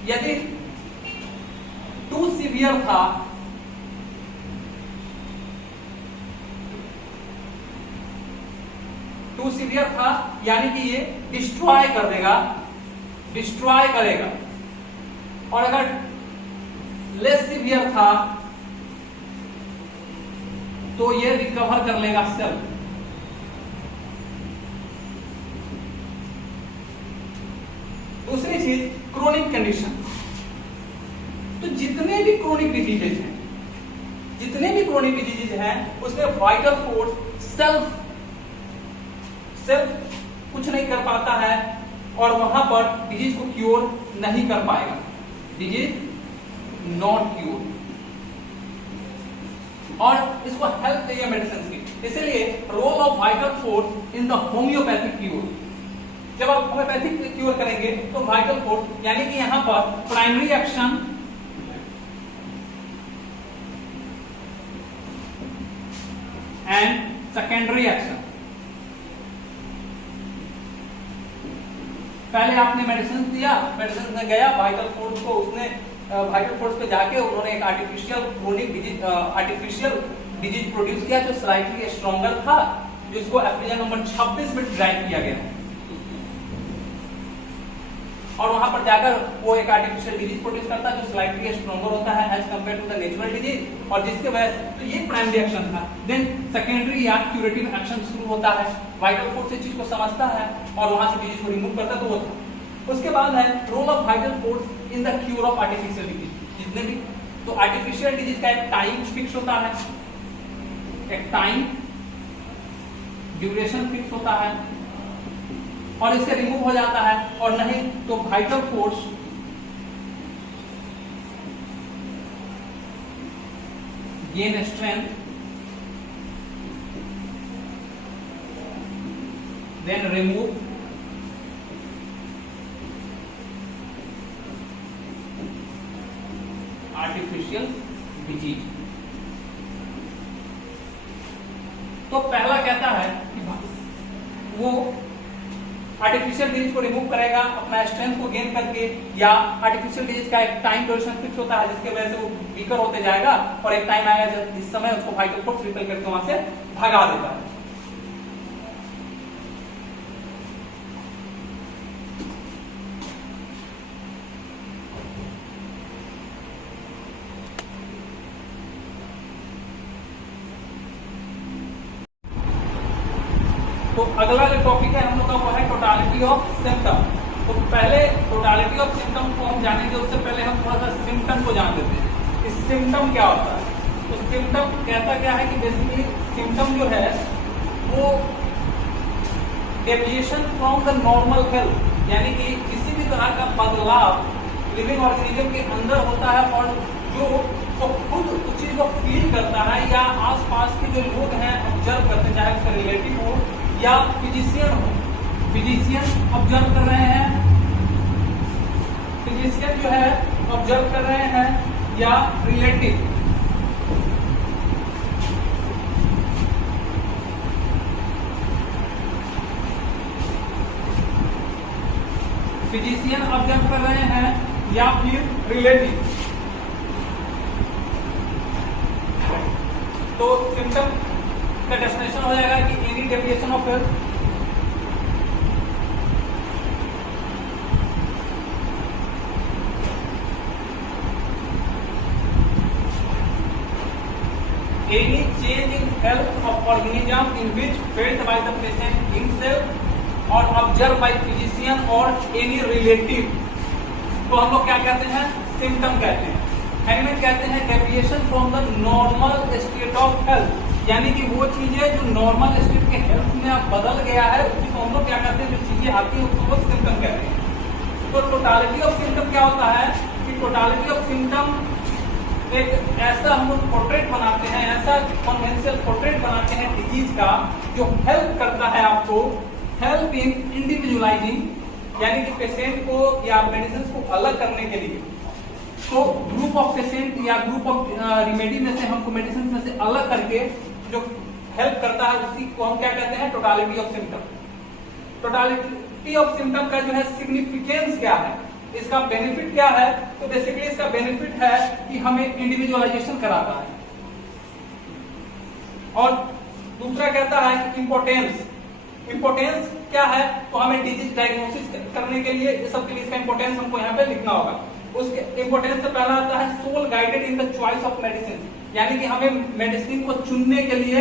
यदि टू सीवियर था, टू सीवियर था यानी कि ये डिस्ट्रॉय कर देगा, डिस्ट्रॉय करेगा। और अगर लेस सीवियर था तो ये रिकवर कर लेगा सेल्फ। दूसरी चीज क्रोनिक कंडीशन। तो जितने भी क्रोनिक डिजीजेज हैं, जितने भी क्रोनिक डिजीजेज हैं, उसमें वाइटल फोर्स सेल्फ कुछ नहीं कर पाता है, और वहां पर डिजीज को क्योर नहीं कर पाएगा, डिजीज नॉट क्योर, और इसको हेल्प चाहिए मेडिसिन की। इसलिए role of vital force in the homeopathic cure, जब आप होम्योपैथिक क्योर करेंगे तो वाइटल फोर्स यानी कि यहां पर primary action and secondary action, पहले आपने मेडिसिन दिया, मेडिसिन में गया वाइटल फोर्स को, उसने वाइटल फोर्स पे जाके उन्होंने एक artificial chronic disease disease produce किया जो स्लाइटली स्ट्रॉन्गर था, जिसको एफ्रिजन नंबर 26 में डिजाइन किया गया और वहां पर जाकर वो एक आर्टिफिशियल डिजीज प्रोड्यूस करता है जो स्लाइटली स्ट्रॉन्गर होता है as compare to the natural disease, और जिसके वजह से तो ये प्राइमरी एक्शन था। देन सेकेंडरी या क्यूरेटिव एक्शन शुरू होता है, वाइटल फोर्स इस चीज को समझता है और वहां से डिजीज को रिमूव करता है, तो वो था। उसके बाद है role of vital force in the cure of artificial disease. जितने भी तो आर्टिफिशियल डिजीज का एक टाइम फिक्स होता है, एक टाइम ड्यूरेशन फिक्स होता है और इससे रिमूव हो जाता है, और नहीं तो vital force gain strength then remove artificial disease. तो पहला कहता है कि वो आर्टिफिशियल डिजीज को रिमूव करेगा अपना स्ट्रेंथ को गेन करके, या आर्टिफिशियल डिजीज का एक टाइम ड्यूरेशन फिक्स होता है जिसके वजह से वो वीकर होते जाएगा और एक टाइम आएगा जब इस समय उसको वाइटल फोर्स रिपेल करके वहां से भगा देता है। तो अगला जो टॉपिक है हम लोग का वो है टोटालिटी ऑफ सिम्टम। तो पहले टोटालिटी ऑफ सिम्टम को हम जानेंगे, उससे पहले हम थोड़ा सा सिम्टम को जान लेते हैं कि सिम्टम क्या होता है। तो सिम्टम कहता क्या है कि बेसिकली सिम्टम जो है वो deviation from the normal health, यानी कि किसी भी तरह का बदलाव लिविंग ऑर्गेनिज्म के अंदर होता है और जो तो खुद उस चीज को फील करता है या आसपास के जो लोग हैं ऑब्जर्व करते हैं, चाहे उसका रिलेटिव हो या फिजिशियन हो। फिजिशियन ऑब्जर्व कर रहे हैं, फिजिशियन जो है ऑब्जर्व कर रहे हैं या रिलेटिव। फिजिशियन ऑब्जर्व कर रहे हैं या फिर रिलेटिव। तो सिम्टम का डेफिनेशन हो जाएगा कि any deviation of health any change in health of organism in which felt by the patient himself or observed by physician or any relative, तो हम लोग क्या कहते हैं, सिम्टम कहते हैं। एलिमेंट कहते हैं deviation from the normal state of health, यानी कि वो चीजें जो नॉर्मल स्टेट के हेल्थ में आप बदल गया है उसी को हम लोग क्या कहते हैं, जो चीजें आती है उसको सिम्टम कहते हैं। तो टोटालिटी ऑफ सिम्टम क्या होता है कि टोटालिटी ऑफ सिम्टम एक ऐसा हम लोग पोर्ट्रेट बनाते हैं, ऐसा कॉन्वेंशियल पोर्ट्रेट बनाते हैं डिजीज का जो हेल्प करता है आपको, हेल्प इन इंडिविजुअलाइजिंग, यानी कि पेशेंट को या मेडिसिन को अलग करने के लिए। तो ग्रुप ऑफ पेशेंट या ग्रुप ऑफ रिमेडी में से हमको मेडिसिन में से अलग करके जो हेल्प करता है उसी को हम क्या कहते हैं, totality of symptom. Totality of symptom का जो है सिग्निफिकेंस क्या है, इसका बेनिफिट क्या है, तो बेसिकली इसका बेनिफिट है कि हमें इंडिविजुअलाइजेशन कराता है। और दूसरा कहता है कि इम्पोर्टेंस। इम्पोर्टेंस क्या है, तो हमें डिजीज डायग्नोसिस करने के लिए सब के लिए इसका इम्पोर्टेंस हमको यहाँ पे लिखना होगा। उसके इम्पोर्टेंस से पहला आता है sole guided in the choice of medicine, यानी कि हमें मेडिसिन को चुनने के लिए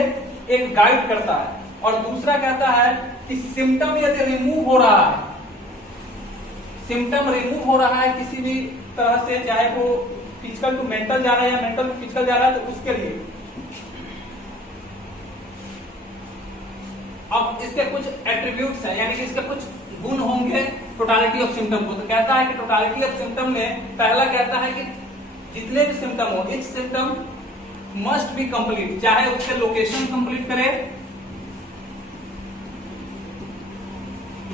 एक गाइड करता है। और दूसरा कहता है कि सिम्टम यदि रिमूव हो रहा है, सिम्टम रिमूव हो रहा है किसी भी तरह से, चाहे वो फिजिकल टू मेंटल जा रहा है या मेंटल टू फिजिकल जा रहा है, तो उसके लिए अब इसके कुछ एट्रीब्यूट्स हैं, यानी कि इसके कुछ गुण होंगे टोटालिटी ऑफ सिम्टम को। तो कहता है कि टोटालिटी ऑफ सिम्टम में पहला कहता है कि जितने भी सिम्टम हो, etch symptom must be complete, चाहे उसके लोकेशन कंप्लीट करे,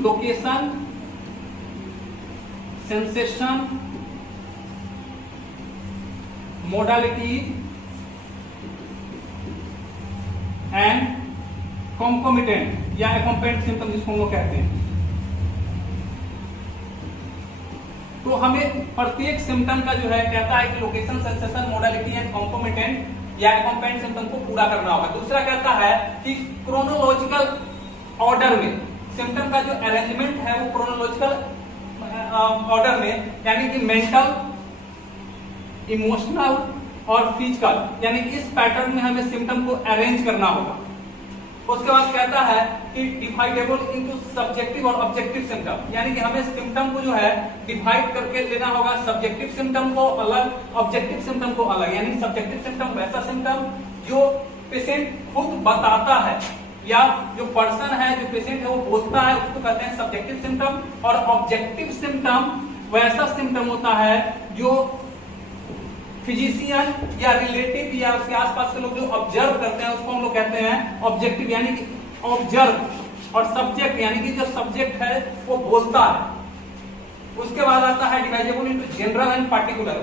location, sensation, modality and concomitant या एकम्पेंट सिम्टम जिसको हम लोग कहते हैं। तो हमें प्रत्येक सिम्टम का जो है कहता है कि लोकेशन, सेंसेशन, मोडालिटी एंड कॉम्पोमिटेंट या कॉम्पेंट सिम्टम को पूरा करना होगा। दूसरा कहता है कि क्रोनोलॉजिकल ऑर्डर में सिम्टम का जो अरेंजमेंट है वो क्रोनोलॉजिकल ऑर्डर में, यानी कि मेंटल, इमोशनल और फिजिकल, यानी इस पैटर्न में हमें सिम्टम को अरेंज करना होगा। उसके बाद कहता है कि डिवाइडेबल इनटू सब्जेक्टिव और ऑब्जेक्टिव सिम्टम, यानी कि हमें सिम्टम को जो है डिवाइड करके लेना होगा, सब्जेक्टिव सिम्टम को अलग, ऑब्जेक्टिव सिम्टम को अलग। यानी सब्जेक्टिव सिम्टम वैसा सिम्टम जो पेशेंट खुद बताता है या जो पर्सन है, जो पेशेंट है वो बोलता है, उसको कहते हैं सब्जेक्टिव सिम्टम। और ऑब्जेक्टिव सिम्टम वैसा सिम्टम होता है जो फिजिशियन या रिलेटिव या उसके आसपास के लोग जो ऑब्जर्व करते हैं उसको हम लोग कहते हैं ऑब्जेक्टिव, यानी कि ऑब्जर्व। और सब्जेक्ट यानी कि जो सब्जेक्ट है वो बोलता है। उसके बाद आता है dividable into general and particular.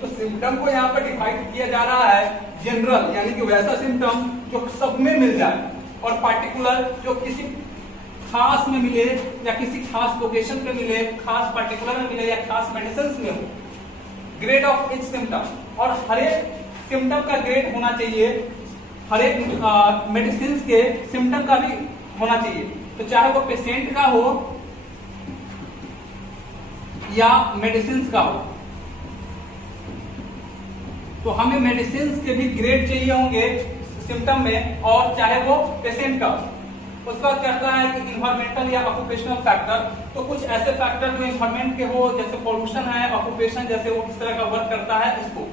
तो सिम्टम को यहाँ पर डिवाइड किया जा रहा है जनरल, यानी कि वैसा सिम्टम जो सब में मिल जाए, और पार्टिकुलर जो किसी खास में मिले या किसी खास लोकेशन पे मिले, खास पार्टिकुलर में मिले या खास मेडिसिन में हो। ग्रेड ऑफ इच सिम्टम, और हर एक सिम्टम का ग्रेड होना चाहिए, हर एक मेडिसिन के सिम्टम का भी होना चाहिए। तो चाहे वो पेशेंट का हो या मेडिसिन का हो, तो हमें मेडिसिन के भी ग्रेड चाहिए होंगे सिम्टम में, और चाहे वो पेशेंट का। उसका कहता है कि इन्वायरमेंटल या ऑक्यूपेशनल फैक्टर, तो कुछ ऐसे फैक्टर जो इन्वायरमेंट के हो, जैसे पॉल्यूशन है, ऑक्यूपेशन, जैसे वो किस तरह का वर्क करता है इसको।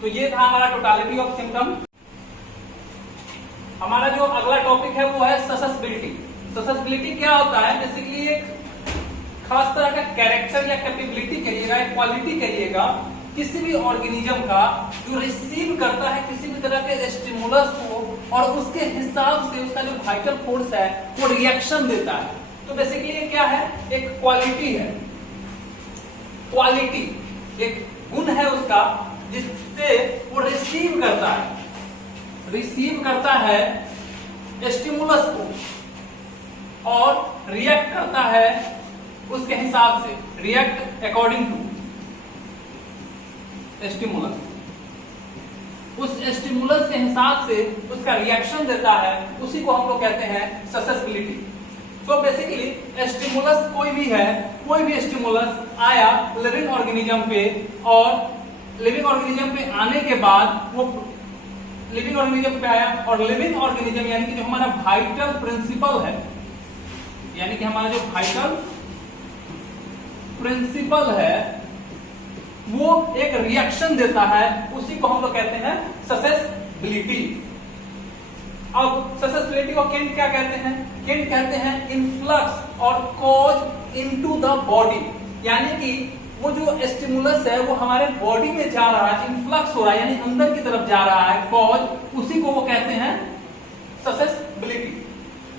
तो ये था हमारा टोटालिटी ऑफ सिम्टम। हमारा जो अगला टॉपिक है वो है ससेसिबिलिटी। ससेसिबिलिटी क्या होता है? बेसिकली एक खास तरह का कैरेक्टर या कैपेबिलिटी कहिएगा, एक क्वालिटी कहिएगा किसी भी ऑर्गेनिज्म का जो रिसीव करता है किसी भी तरह के स्टिमुलस को, और उसके हिसाब से उसका जो वाइटल फोर्स है वो रिएक्शन देता है। तो बेसिकली ये क्या है? एक क्वालिटी है। क्वालिटी एक गुण है उसका जिससे वो रिसीव करता है स्टिमुलस को और रिएक्ट करता है उसके हिसाब से, रिएक्ट अकॉर्डिंग टू स्टिमुलस, उस स्टिमुलस के हिसाब से उसका रिएक्शन देता है, उसी को हम लोग कहते हैं ससेसिबिलिटी। तो बेसिकली स्टिमुलस कोई भी स्टिमुलस आया लिविंग ऑर्गेनिज्म पे, और लिविंग ऑर्गेनिज्म पे आने के बाद वो लिविंग ऑर्गेनिज्म पे आया, और लिविंग ऑर्गेनिज्म यानी कि जो हमारा वाइटल प्रिंसिपल है, यानी कि हमारा जो वाइटल प्रिंसिपल है वो एक रिएक्शन देता है, उसी को हम लोग कहते हैं ससेसिबिलिटी। अब ससेसिबिलिटी को केंट क्या कहते हैं? केंट कहते हैं इनफ्लक्स और कॉज इनटू द बॉडी, यानी कि वो जो स्टिमुलस है वो हमारे बॉडी में जा रहा है, इनफ्लक्स हो रहा है, यानी अंदर की तरफ जा रहा है, कॉज, उसी को वो कहते हैं ससेसिबिलिटी।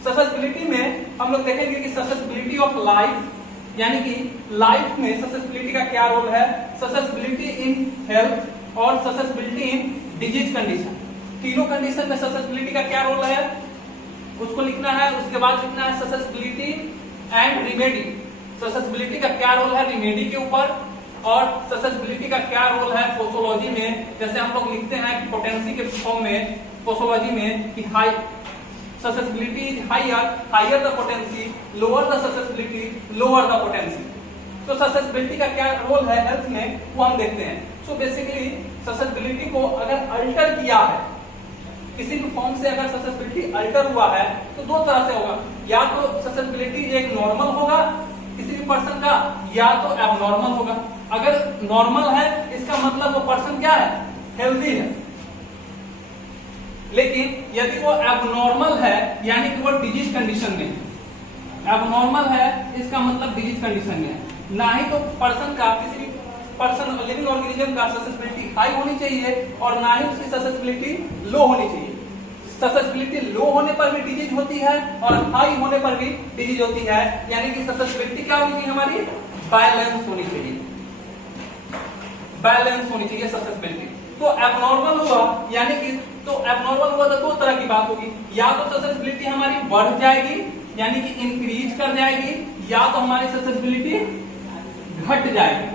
ससेसिबिलिटी में हम लोग देखेंगे कि ससेसिबिलिटी ऑफ लाइफ, यानी कि लाइफ में ससेसिबिलिटी का क्या रोल है, ससेसिबिलिटी इन हेल्थ और ससेसिबिलिटी इन डिजीज कंडीशन। तीनों कंडीशन में ससेसिबिलिटी का क्या रोल है उसको लिखना है। उसके बाद लिखना है ससेसिबिलिटी एंड रिमेडी। ससेसिबिलिटी का क्या रोल है रिमेडी के ऊपर, और ससेसिबिलिटी का क्या रोल है पोसोलॉजी में। जैसे हम लोग लिखते हैं कि पोटेंसी के फॉर्म में पोसोलॉजी में कि high susceptibility is higher the potency, lower the susceptibility, lower the potency। तो susceptibility का क्या रोल है हेल्थ में वो हम देखते हैं। सो बेसिकली susceptibility को अगर अल्टर किया है, किसी भी फॉर्म से अगर susceptibility अल्टर हुआ है तो दो तरह से होगा, या तो susceptibility एक नॉर्मल होगा किसी भी पर्सन का, या तो एबनॉर्मल होगा। अगर नॉर्मल है इसका मतलब वो पर्सन क्या है, हेल्दी है। लेकिन यदि वो एबनॉर्मल है यानी कि वो डिजीज कंडीशन में है, एबनॉर्मल है इसका मतलब डिजीज कंडीशन में है। ना ही तो पर्सन का, किसी भी पर्सन लिविंग ऑर्गेनिज्म का ससेसिबिलिटी हाई होनी चाहिए और ना ही उसकी ससेसिबिलिटी लो होनी चाहिए। ससेसिबिलिटी लो होने पर भी डिजीज होती है और हाई होने पर भी डिजीज होती है, यानी कि ससेसिबिलिटी क्या होनी चाहिए हमारी, बैलेंस होनी चाहिए, बैलेंस होनी चाहिए ससेसिबिलिटी। तो एबनॉर्मल हुआ यानी कि, तो एबनॉर्मल हुआ तो दो तरह की बात होगी, या तो ससेसिबिलिटी हमारी बढ़ जाएगी यानी कि इंक्रीज कर जाएगी, या तो हमारी ससेसिबिलिटी घट जाएगी।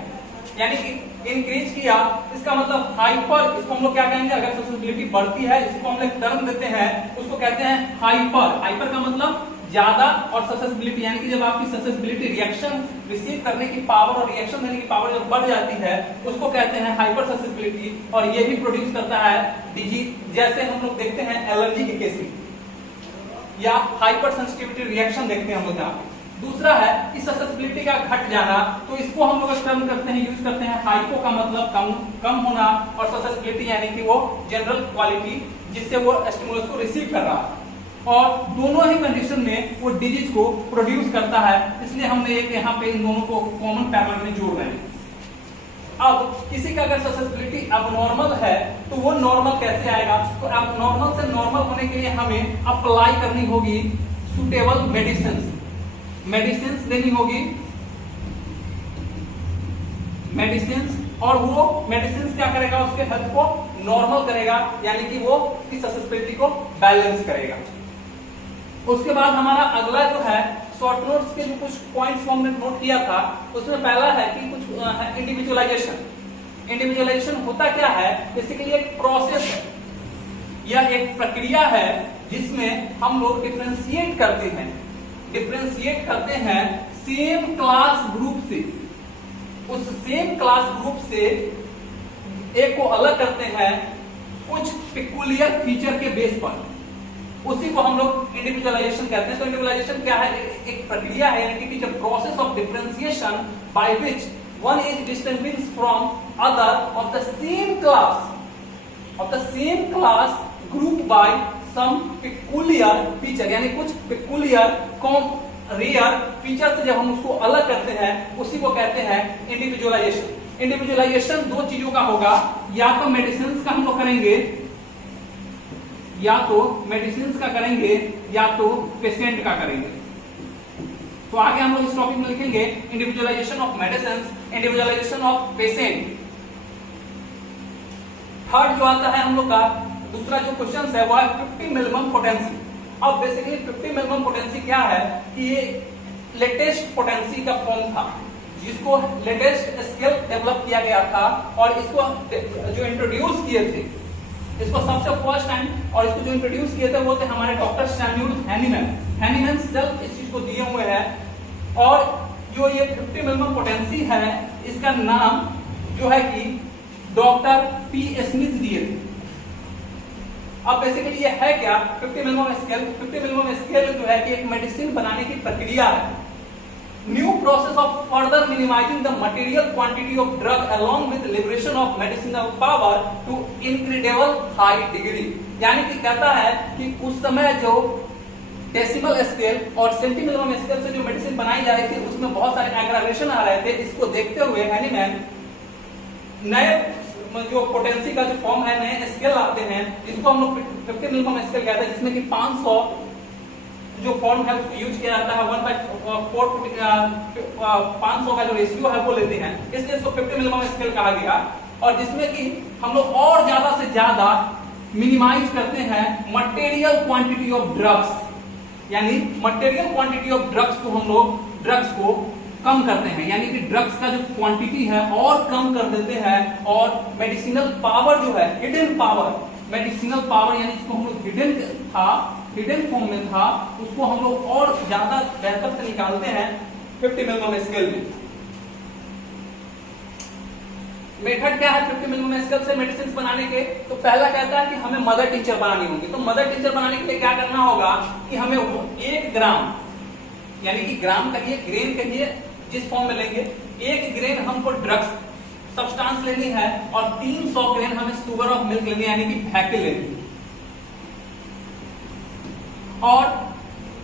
यानी कि इंक्रीज किया, इसका मतलब हाइपर, इसको हम लोग क्या कहेंगे, अगर ससेप्टिबिलिटी बढ़ती है, इसको हम लोग टर्म देते हैं, उसको कहते हैं हाइपर। हाइपर का मतलब ज्यादा, और ससेप्टिबिलिटी यानी कि जब आपकी ससेप्टिबिलिटी रिएक्शन रिसीव करने की पावर और रिएक्शन देने की पावर जब बढ़ जाती है, उसको कहते हैं हाइपर ससेप्टिबिलिटी। और ये भी प्रोड्यूस करता है डिजीज, जैसे हम लोग देखते हैं एलर्जी के केस में, या हाइपर सेंसिटिविटी रिएक्शन देखते हैं हम लोग यहाँ पे। दूसरा है कि ससेप्टिबिलिटी का घट जाना, तो इसको हम लोग टर्म करते हैं, यूज करते हैं हाइपो का मतलब कम होना, और ससेप्टिबिलिटी यानी कि वो जनरल क्वालिटी जिससे वो स्टिमुलस को रिसीव कर रहा है, और दोनों ही कंडीशन में वो डिजीज को प्रोड्यूस करता है। इसलिए हमने एक यहाँ पे इन दोनों को कॉमन पैरामीटर में जोड़ रहे हैं। अब किसी का अगर ससेप्टिबिलिटी अबनॉर्मल है तो वो नॉर्मल कैसे आएगा, तो अबनॉर्मल से नॉर्मल होने के लिए हमें अप्लाई करनी होगी सुटेबल मेडिसिन देनी होगी, मेडिसिन, और वो मेडिसिन क्या करेगा, उसके हेल्थ को नॉर्मल करेगा, यानी कि वो उसकी ससेप्टिबिलिटी को बैलेंस करेगा। उसके बाद हमारा अगला जो है शॉर्ट नोट्स के जो कुछ पॉइंट्स हमने नोट किया था, उसमें पहला है कि कुछ इंडिविजुअलाइजेशन। इंडिविजुअलाइजेशन होता क्या है, बेसिकली एक प्रोसेस है या एक प्रक्रिया है जिसमें हम लोग डिफरेंशिएट करते हैं सेम क्लास ग्रुप से, उस सेम क्लास ग्रुप से एक को अलग करते हैं कुछ पिकुलियर फीचर के बेस पर, उसी को हम लोग इंडिविजुअलाइजेशन कहते हैं। तो इंडिविजुअलाइजेशन क्या है, एक प्रक्रिया है, यानी कि process of differentiation by which one is distinguished from other of the same class group by some peculiar feature, यानी कुछ पिकुलियर रेयर फीचर से जब हम उसको अलग करते हैं, उसी को कहते हैं इंडिविजुअलाइजेशन। इंडिविजुअलाइजेशन दो चीजों का होगा, या तो मेडिसिन का हम लोग करेंगे, या तो पेशेंट का करेंगे। तो आगे हम लोग इस टॉपिक में लिखेंगे individualisation of medicine, individualisation of patient. Third जो आता है हम लोग का दूसरा जो क्वेश्चन है वो है 50 मिनिमम पोटेंसी। अब बेसिकली 50 मिनिमम पोटेंसी क्या है कि ये लेटेस्ट पोटेंसी का फॉर्म था, जिसको लेटेस्ट स्केल डेवलप किया गया था, और इसको जो इंट्रोड्यूस किए थे, इसको सबसे फर्स्ट टाइम, और इसको जो इंट्रोड्यूस किए थे वो थे हमारे डॉक्टर सैम्यूल हैनीमैन सेल्फ इस चीज को दिए हुए हैं। और जो ये 50 मिनिमम पोटेंसी है, इसका नाम जो है कि डॉक्टर पी स्मिथ दिए थे। अब बेसिकली ये है क्या 50 मिनिमम स्केल? 50 मिनिमम स्केल जो है कि एक मेडिसिन बनाने की प्रक्रिया है, new process of further minimizing the material quantity of drug along with liberation of medicinal power to incredible high degree. यानी कि कहता है कि उस समय जो डेसिमल स्केल और सेंटीमिनिमम स्केल से जो मेडिसिन बनाई जा रही थी, उसमें बहुत सारे एग्रावेशन आ रहे थे। इसको देखते हुए हैनीमैन नए जो पोटेंसी का जो फॉर्म है, नए स्केल आते हैं, जिसको हम लोग 50 मिनिमम स्केल कहते हैं, जिसमें कि 500 जो फॉर्म है उसको यूज किया जाता है, 500 का जो रेशियो है वो लेते हैं, इसलिए इसको 50 मिनिमम स्केल कहा गया। और जिसमें कि हम लोग और ज्यादा से ज्यादा मिनिमाइज करते हैं मटेरियल क्वांटिटी ऑफ ड्रग्स, यानी मटेरियल क्वांटिटी ऑफ ड्रग्स को हम लोग ड्रग्स को कम करते हैं, यानी कि ड्रग्स का जो क्वांटिटी है और कम कर देते हैं। और मेडिसिनल पावर जो है, हिडन पावर, मेडिसिनल पावर यानी जिसको हम लोग हिडन फॉर्म में था, उसको हम लोग और ज्यादा बेहतर से निकालते हैं 50 मिनिमम स्केल में। मेथड क्या है 50 मिनिमम स्केल से मेडिसिन बनाने के? तो पहला कहता है कि हमें मदर टिंचर बनानी होगी। तो मदर टिंचर बनाने के लिए क्या करना होगा कि हमें 1 ग्राम, यानी कि ग्राम कहिए, ग्रेन कहिए, जिस फॉर्म में लेंगे, 1 ग्रेन हमको ड्रग्स सब्सटेंस लेनी है, और 300 ग्रेन हमें शुगर ऑफ मिल्क लेनी है, यानी कि फैक्ट लेनी है। और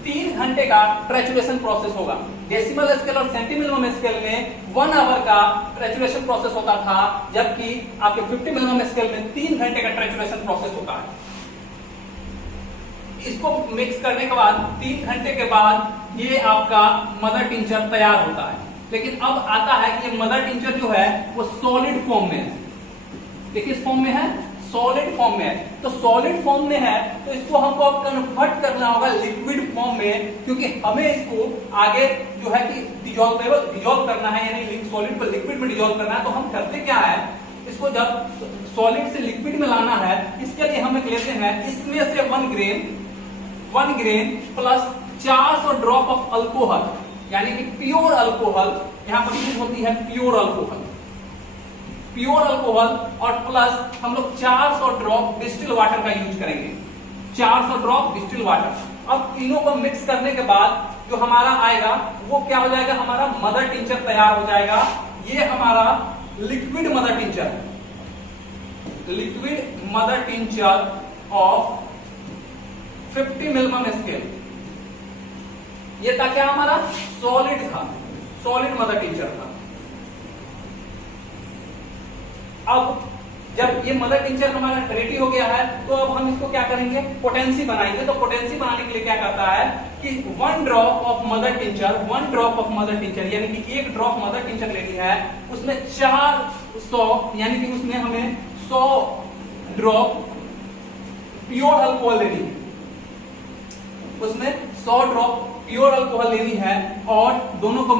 3 घंटे का ट्रैचुरेशन प्रोसेस होगा। डेसिमल स्केल और सेंटीमिनिमम स्केल में 1 आवर का ट्रैचुरेशन प्रोसेस होता था, जबकि आपके 50 मिनिमम स्केल में 3 घंटे का ट्रैचुरेशन प्रोसेस होता है। इसको मिक्स करने के बाद 3 घंटे के बाद ये आपका मदर टिंचर तैयार होता है। लेकिन अब आता है कि ये मदर टिंचर जो है वो सॉलिड फॉर्म में है। किस फॉर्म में है? सॉलिड फॉर्म में है। तो सॉलिड फॉर्म में है तो इसको हमको अब कन्वर्ट करना होगा लिक्विड फॉर्म में, क्योंकि हमें इसको आगे जो है कि डिजोल्व करना है, यानी सॉलिड को लिक्विड में डिजोल्व करना है। तो हम करते क्या है, इसको जब सॉलिड से लिक्विड में लाना है, इसके लिए हम लेते हैं इसमें से 1 grain plus 400 drop of alcohol, यानी कि प्योर अल्कोहल, यहां पर यूज होती है प्योर अल्कोहल और प्लस हम लोग 400 ड्रॉप डिस्टिल वाटर का यूज करेंगे, 400 ड्रॉप डिस्टिल वाटर। अब तीनों को मिक्स करने के बाद जो हमारा आएगा वो क्या हो जाएगा, हमारा मदर टिंचर तैयार हो जाएगा। ये हमारा लिक्विड मदर टिंचर है, liquid mother tincture of 50 milligram scale. ये था क्या हमारा सॉलिड था, सॉलिड मदर टिंचर था। अब जब ये मदर टिंचर हमारा रेडी हो गया है तो अब हम इसको क्या करेंगे, पोटेंसी बनाएंगे। तो पोटेंसी बनाने के लिए क्या करता है कि 1 ड्रॉप ऑफ मदर टिंचर यानी कि 1 ड्रॉप मदर टिंचर लेनी है, उसमें 400 यानी कि उसमें हमें 100 ड्रॉप प्योर अल्कोहल लेनी है, उसमें 100 ड्रॉप प्योर अल्कोहल लेनी है और दोनों को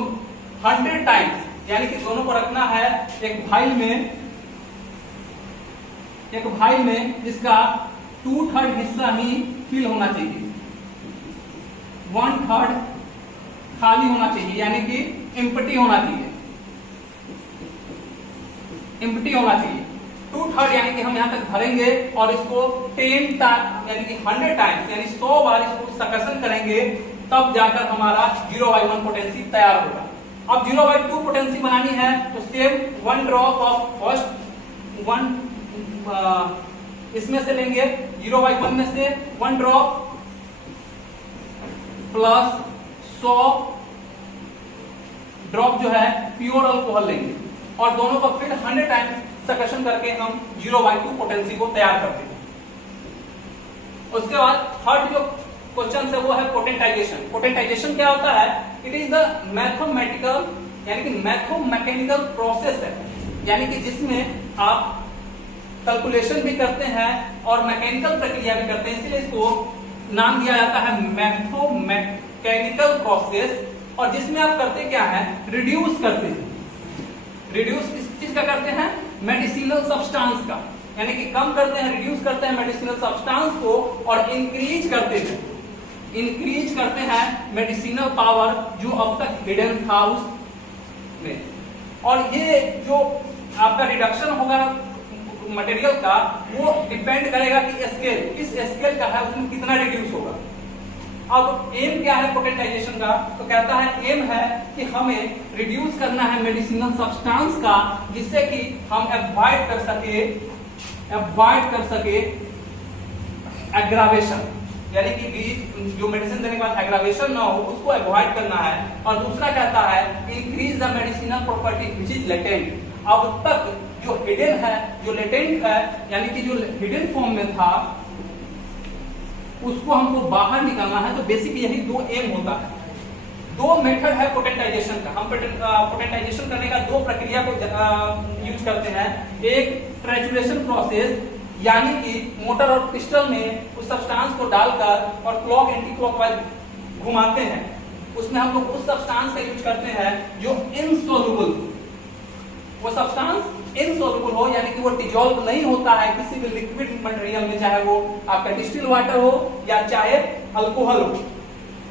100 टाइम्स यानी कि दोनों को रखना है एक भाई में जिसका 2/3 हिस्सा ही फिल होना चाहिए, 1/3 खाली होना चाहिए, यानी कि एम्प्टी होना चाहिए, 2/3 यानी कि हम यहां तक भरेंगे और इसको 10 यानी कि 100 टाइम्स यानी 100 बार इसको सकसन करेंगे, तब जाकर हमारा 0/1 पोटेंसी तैयार होगा। अब 0/2 पोटेंसी बनानी है तो सेम 1 ड्रॉप ऑफ फर्स्ट 1 इसमें से लेंगे, 0/1 में से 1 ड्रॉप प्लस 100 ड्रॉप जो है प्योर अल्कोहल लेंगे और दोनों को फिर 100 टाइम्स सकशन करके हम 0/2 पोटेंसी को तैयार करते हैं। उसके बाद थर्ड जो क्वेश्चन है वो है पोटेंटाइजेशन। पोटेंटाइजेशन क्या होता है, इट इज द मैथमेटिकल यानी कि मैथोमैकेनिकल प्रोसेस है, यानी कि जिसमें आप कैलकुलेशन भी करते हैं और मैकेनिकल प्रक्रिया भी करते हैं, इसलिए इसको नाम दिया जाता है मैथोमैकेनिकल प्रोसेस। और जिसमें आप करते क्या है, रिड्यूस करते हैं। रिड्यूस किस चीज का करते हैं, मेडिसिनल सब्सटेंस का, यानी कि कम करते हैं, रिड्यूस करते हैं मेडिसिनल सब्सटेंस को और इंक्रीज करते हैं मेडिसिनल पावर जो अब तक हिडन था उसमें। और ये जो आपका रिडक्शन होगा मटेरियल का वो डिपेंड करेगा कि स्केल किस स्केल का है, उसमें कितना रिड्यूस होगा। अब एम क्या है पोटेंटाइजेशन का, तो कहता है एम है कि हमें रिड्यूस करना है मेडिसिनल सब्सटेंस का, जिससे कि हम अवॉइड कर सके एग्रावेशन, यानी कि जो मेडिसिन देने के बाद एग्रावेशन ना हो उसको अवॉइड करना है। और दूसरा कहता है increase the medicinal property which is latent. अब तक जो हिडन है, जो लेटेंट है, यानी कि जो हिडन फॉर्म में था उसको हमको बाहर निकालना है। तो बेसिक यही 2 एम होता है। 2 मेथड है पोटेंटाइजेशन का। हम पोटेंटाइजेशन करने का 2 प्रक्रिया को यूज करते हैं। एक ट्रैचुरेशन प्रोसेस, यानी कि मोटर और पिस्टन में उस सब्सटेंस को डालकर और क्लॉक एंटी क्लॉकवाइज घुमाते हैं, उसमें हम लोग उस सब्सटेंस का यूज करते हैं जो इनसोल्युबल, वो सब्सटेंस इनसोल्युबल हो, यानी कि वो डिजोल्व नहीं होता है किसी भी लिक्विड मटेरियल में, चाहे वो आपका डिस्टिल वाटर हो या चाहे अल्कोहल हो।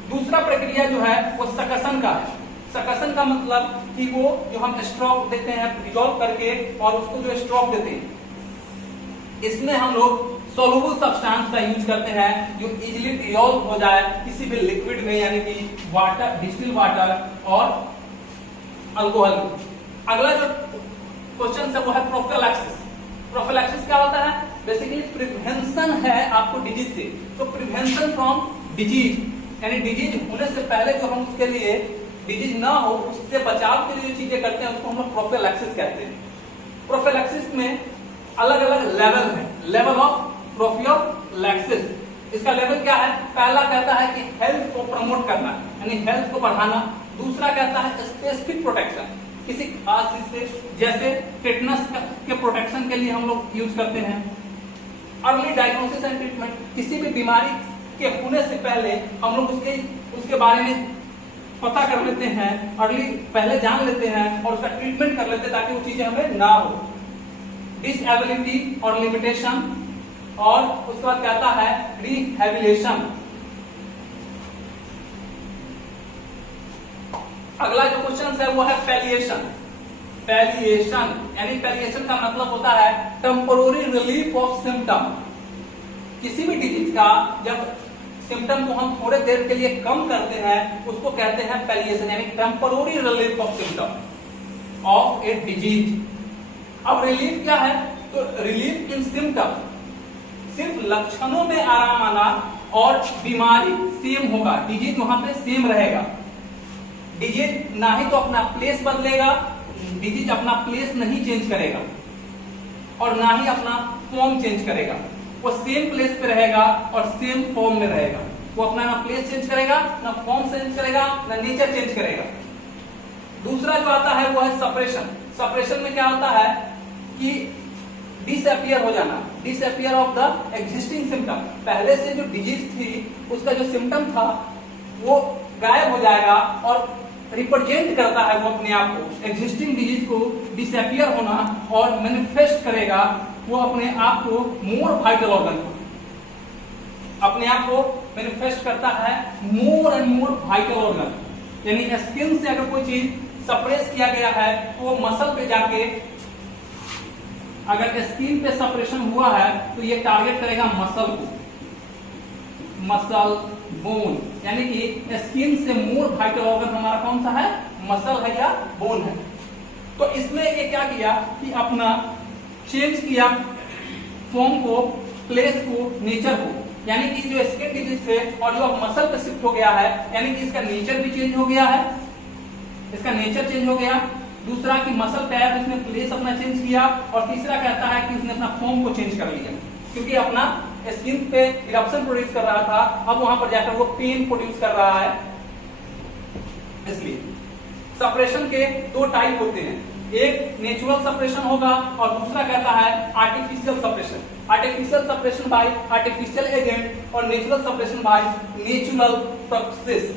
दूसरा प्रक्रिया जो है वो सकसन का है। सकसन का मतलब कि वो जो हम स्ट्रोक देते हैं डिजोल्व करके और उसको जो स्ट्रोक देते हैं, इसमें हम लोग सोल्युबल सब्सटेंस का यूज करते हैं जो इजीली डिजोल्व हो जाए किसी भी लिक्विड में, यानी कि वाटर, डिस्टिल वाटर और अल्कोहल। अगला जो क्वेश्चन है वो है प्रोफिलैक्सिस। प्रोफिलैक्सिस क्या होता है, बेसिकली प्रिवेंशन है आपको डिजीज से। तो प्रिवेंशन फ्रॉम डिजीज, यानी डिजीज होने से पहले जो हम उसके लिए डिजीज ना हो उससे बचाव के लिए जो चीजें करते हैं उसको हम लोग प्रोफिलैक्सिस कहते हैं। प्रोफिलैक्सिस में अलग अलग लेवल है। लेवल ऑफ प्रोफिलैक्सिस, इसका लेवल क्या है, पहला कहता है कि हेल्थ को प्रमोट करना, यानी हेल्थ को बढ़ाना। दूसरा कहता है स्पेसिफिक प्रोटेक्शन, किसी खास चीज से, जैसे टिटनस के प्रोटेक्शन के लिए हम लोग यूज करते हैं। अर्ली डायग्नोसिस एंड ट्रीटमेंट, किसी भी बीमारी के होने से पहले हम लोग उसके बारे में पता कर लेते हैं, अर्ली पहले जान लेते हैं और उसका ट्रीटमेंट कर लेते हैं ताकि वो चीजें हमें ना हो। डिसएबिलिटी और लिमिटेशन, और उसके बाद कहता है रिहैबिलिटेशन। अगला जो क्वेश्चन है वो है पैलिएशन। पैलिएशन यानी पैलिएशन का मतलब होता है टेम्पोररी रिलीफ ऑफ सिम्टम। किसी भी डिजीज का जब सिम्टम को हम थोड़े देर के लिए कम करते हैं उसको कहते हैं पैलिएशन, यानी temporary relief of symptom of a disease. अब रिलीफ क्या है? तो रिलीफ इन सिम्टम, सिर्फ लक्षणों में आराम आना और बीमारी सेम होगा, डिजीज वहां पे सेम रहेगा। डिजीज ना ही तो अपना प्लेस बदलेगा, डिजीज अपना प्लेस नहीं चेंज करेगा और ना ही अपना फॉर्म चेंज करेगा, वो सेम प्लेस पे रहेगा और सेम फॉर्म में रहेगा। वो अपना ना प्लेस चेंज करेगा, ना फॉर्म चेंज करेगा, ना नेचर चेंज करेगा। दूसरा जो आता है वो है सप्रेशन। सप्रेशन में क्या होता है कि डिसअपियर हो जाना, disappear of the existing symptom. पहले से जो डिजीज थी उसका जो सिम्टम था वो गायब हो जाएगा और रिप्रेजेंट करता है वो अपने आप को, एग्जिस्टिंग डिजीज को डिसअपियर होना और मैनिफेस्ट करेगा वो अपने आप को मोर वाइटल ऑर्गन को, अपने आप को मैनिफेस्ट करता है more and more vital organ. यानी स्किन से अगर कोई चीज सप्रेस किया गया है तो वो मसल पे जाके, अगर स्किन पे सप्रेशन हुआ है तो ये टारगेट करेगा मसल को, मसल बोन, यानी कि स्किन से मोर वाइटल ऑर्गन हमारा कौन सा है? मसल है या बोन है। तो इसमें ये क्या किया कि अपना चेंज किया फॉर्म को, प्लेस को, नेचर को, यानी कि जो स्किन डिजीज थे और जो अब मसल पे शिफ्ट हो गया है, यानी कि इसका नेचर भी चेंज हो गया है, इसका नेचर चेंज हो गया। दूसरा कि मसल पे आया तो इसने प्लेस अपना चेंज किया, और तीसरा कहता है कि उसने अपना फॉर्म को चेंज कर लिया, क्योंकि अपना स्किन पे इरप्शन प्रोड्यूस कर रहा था, अब वहां पर जाकर वो पेन प्रोड्यूस कर रहा है। इसलिए सप्रेशन के दो टाइप होते हैं, एक नेचुरल सप्रेशन होगा और दूसरा कहता है artificial suppression. Artificial suppression by artificial agent और natural suppression by natural process.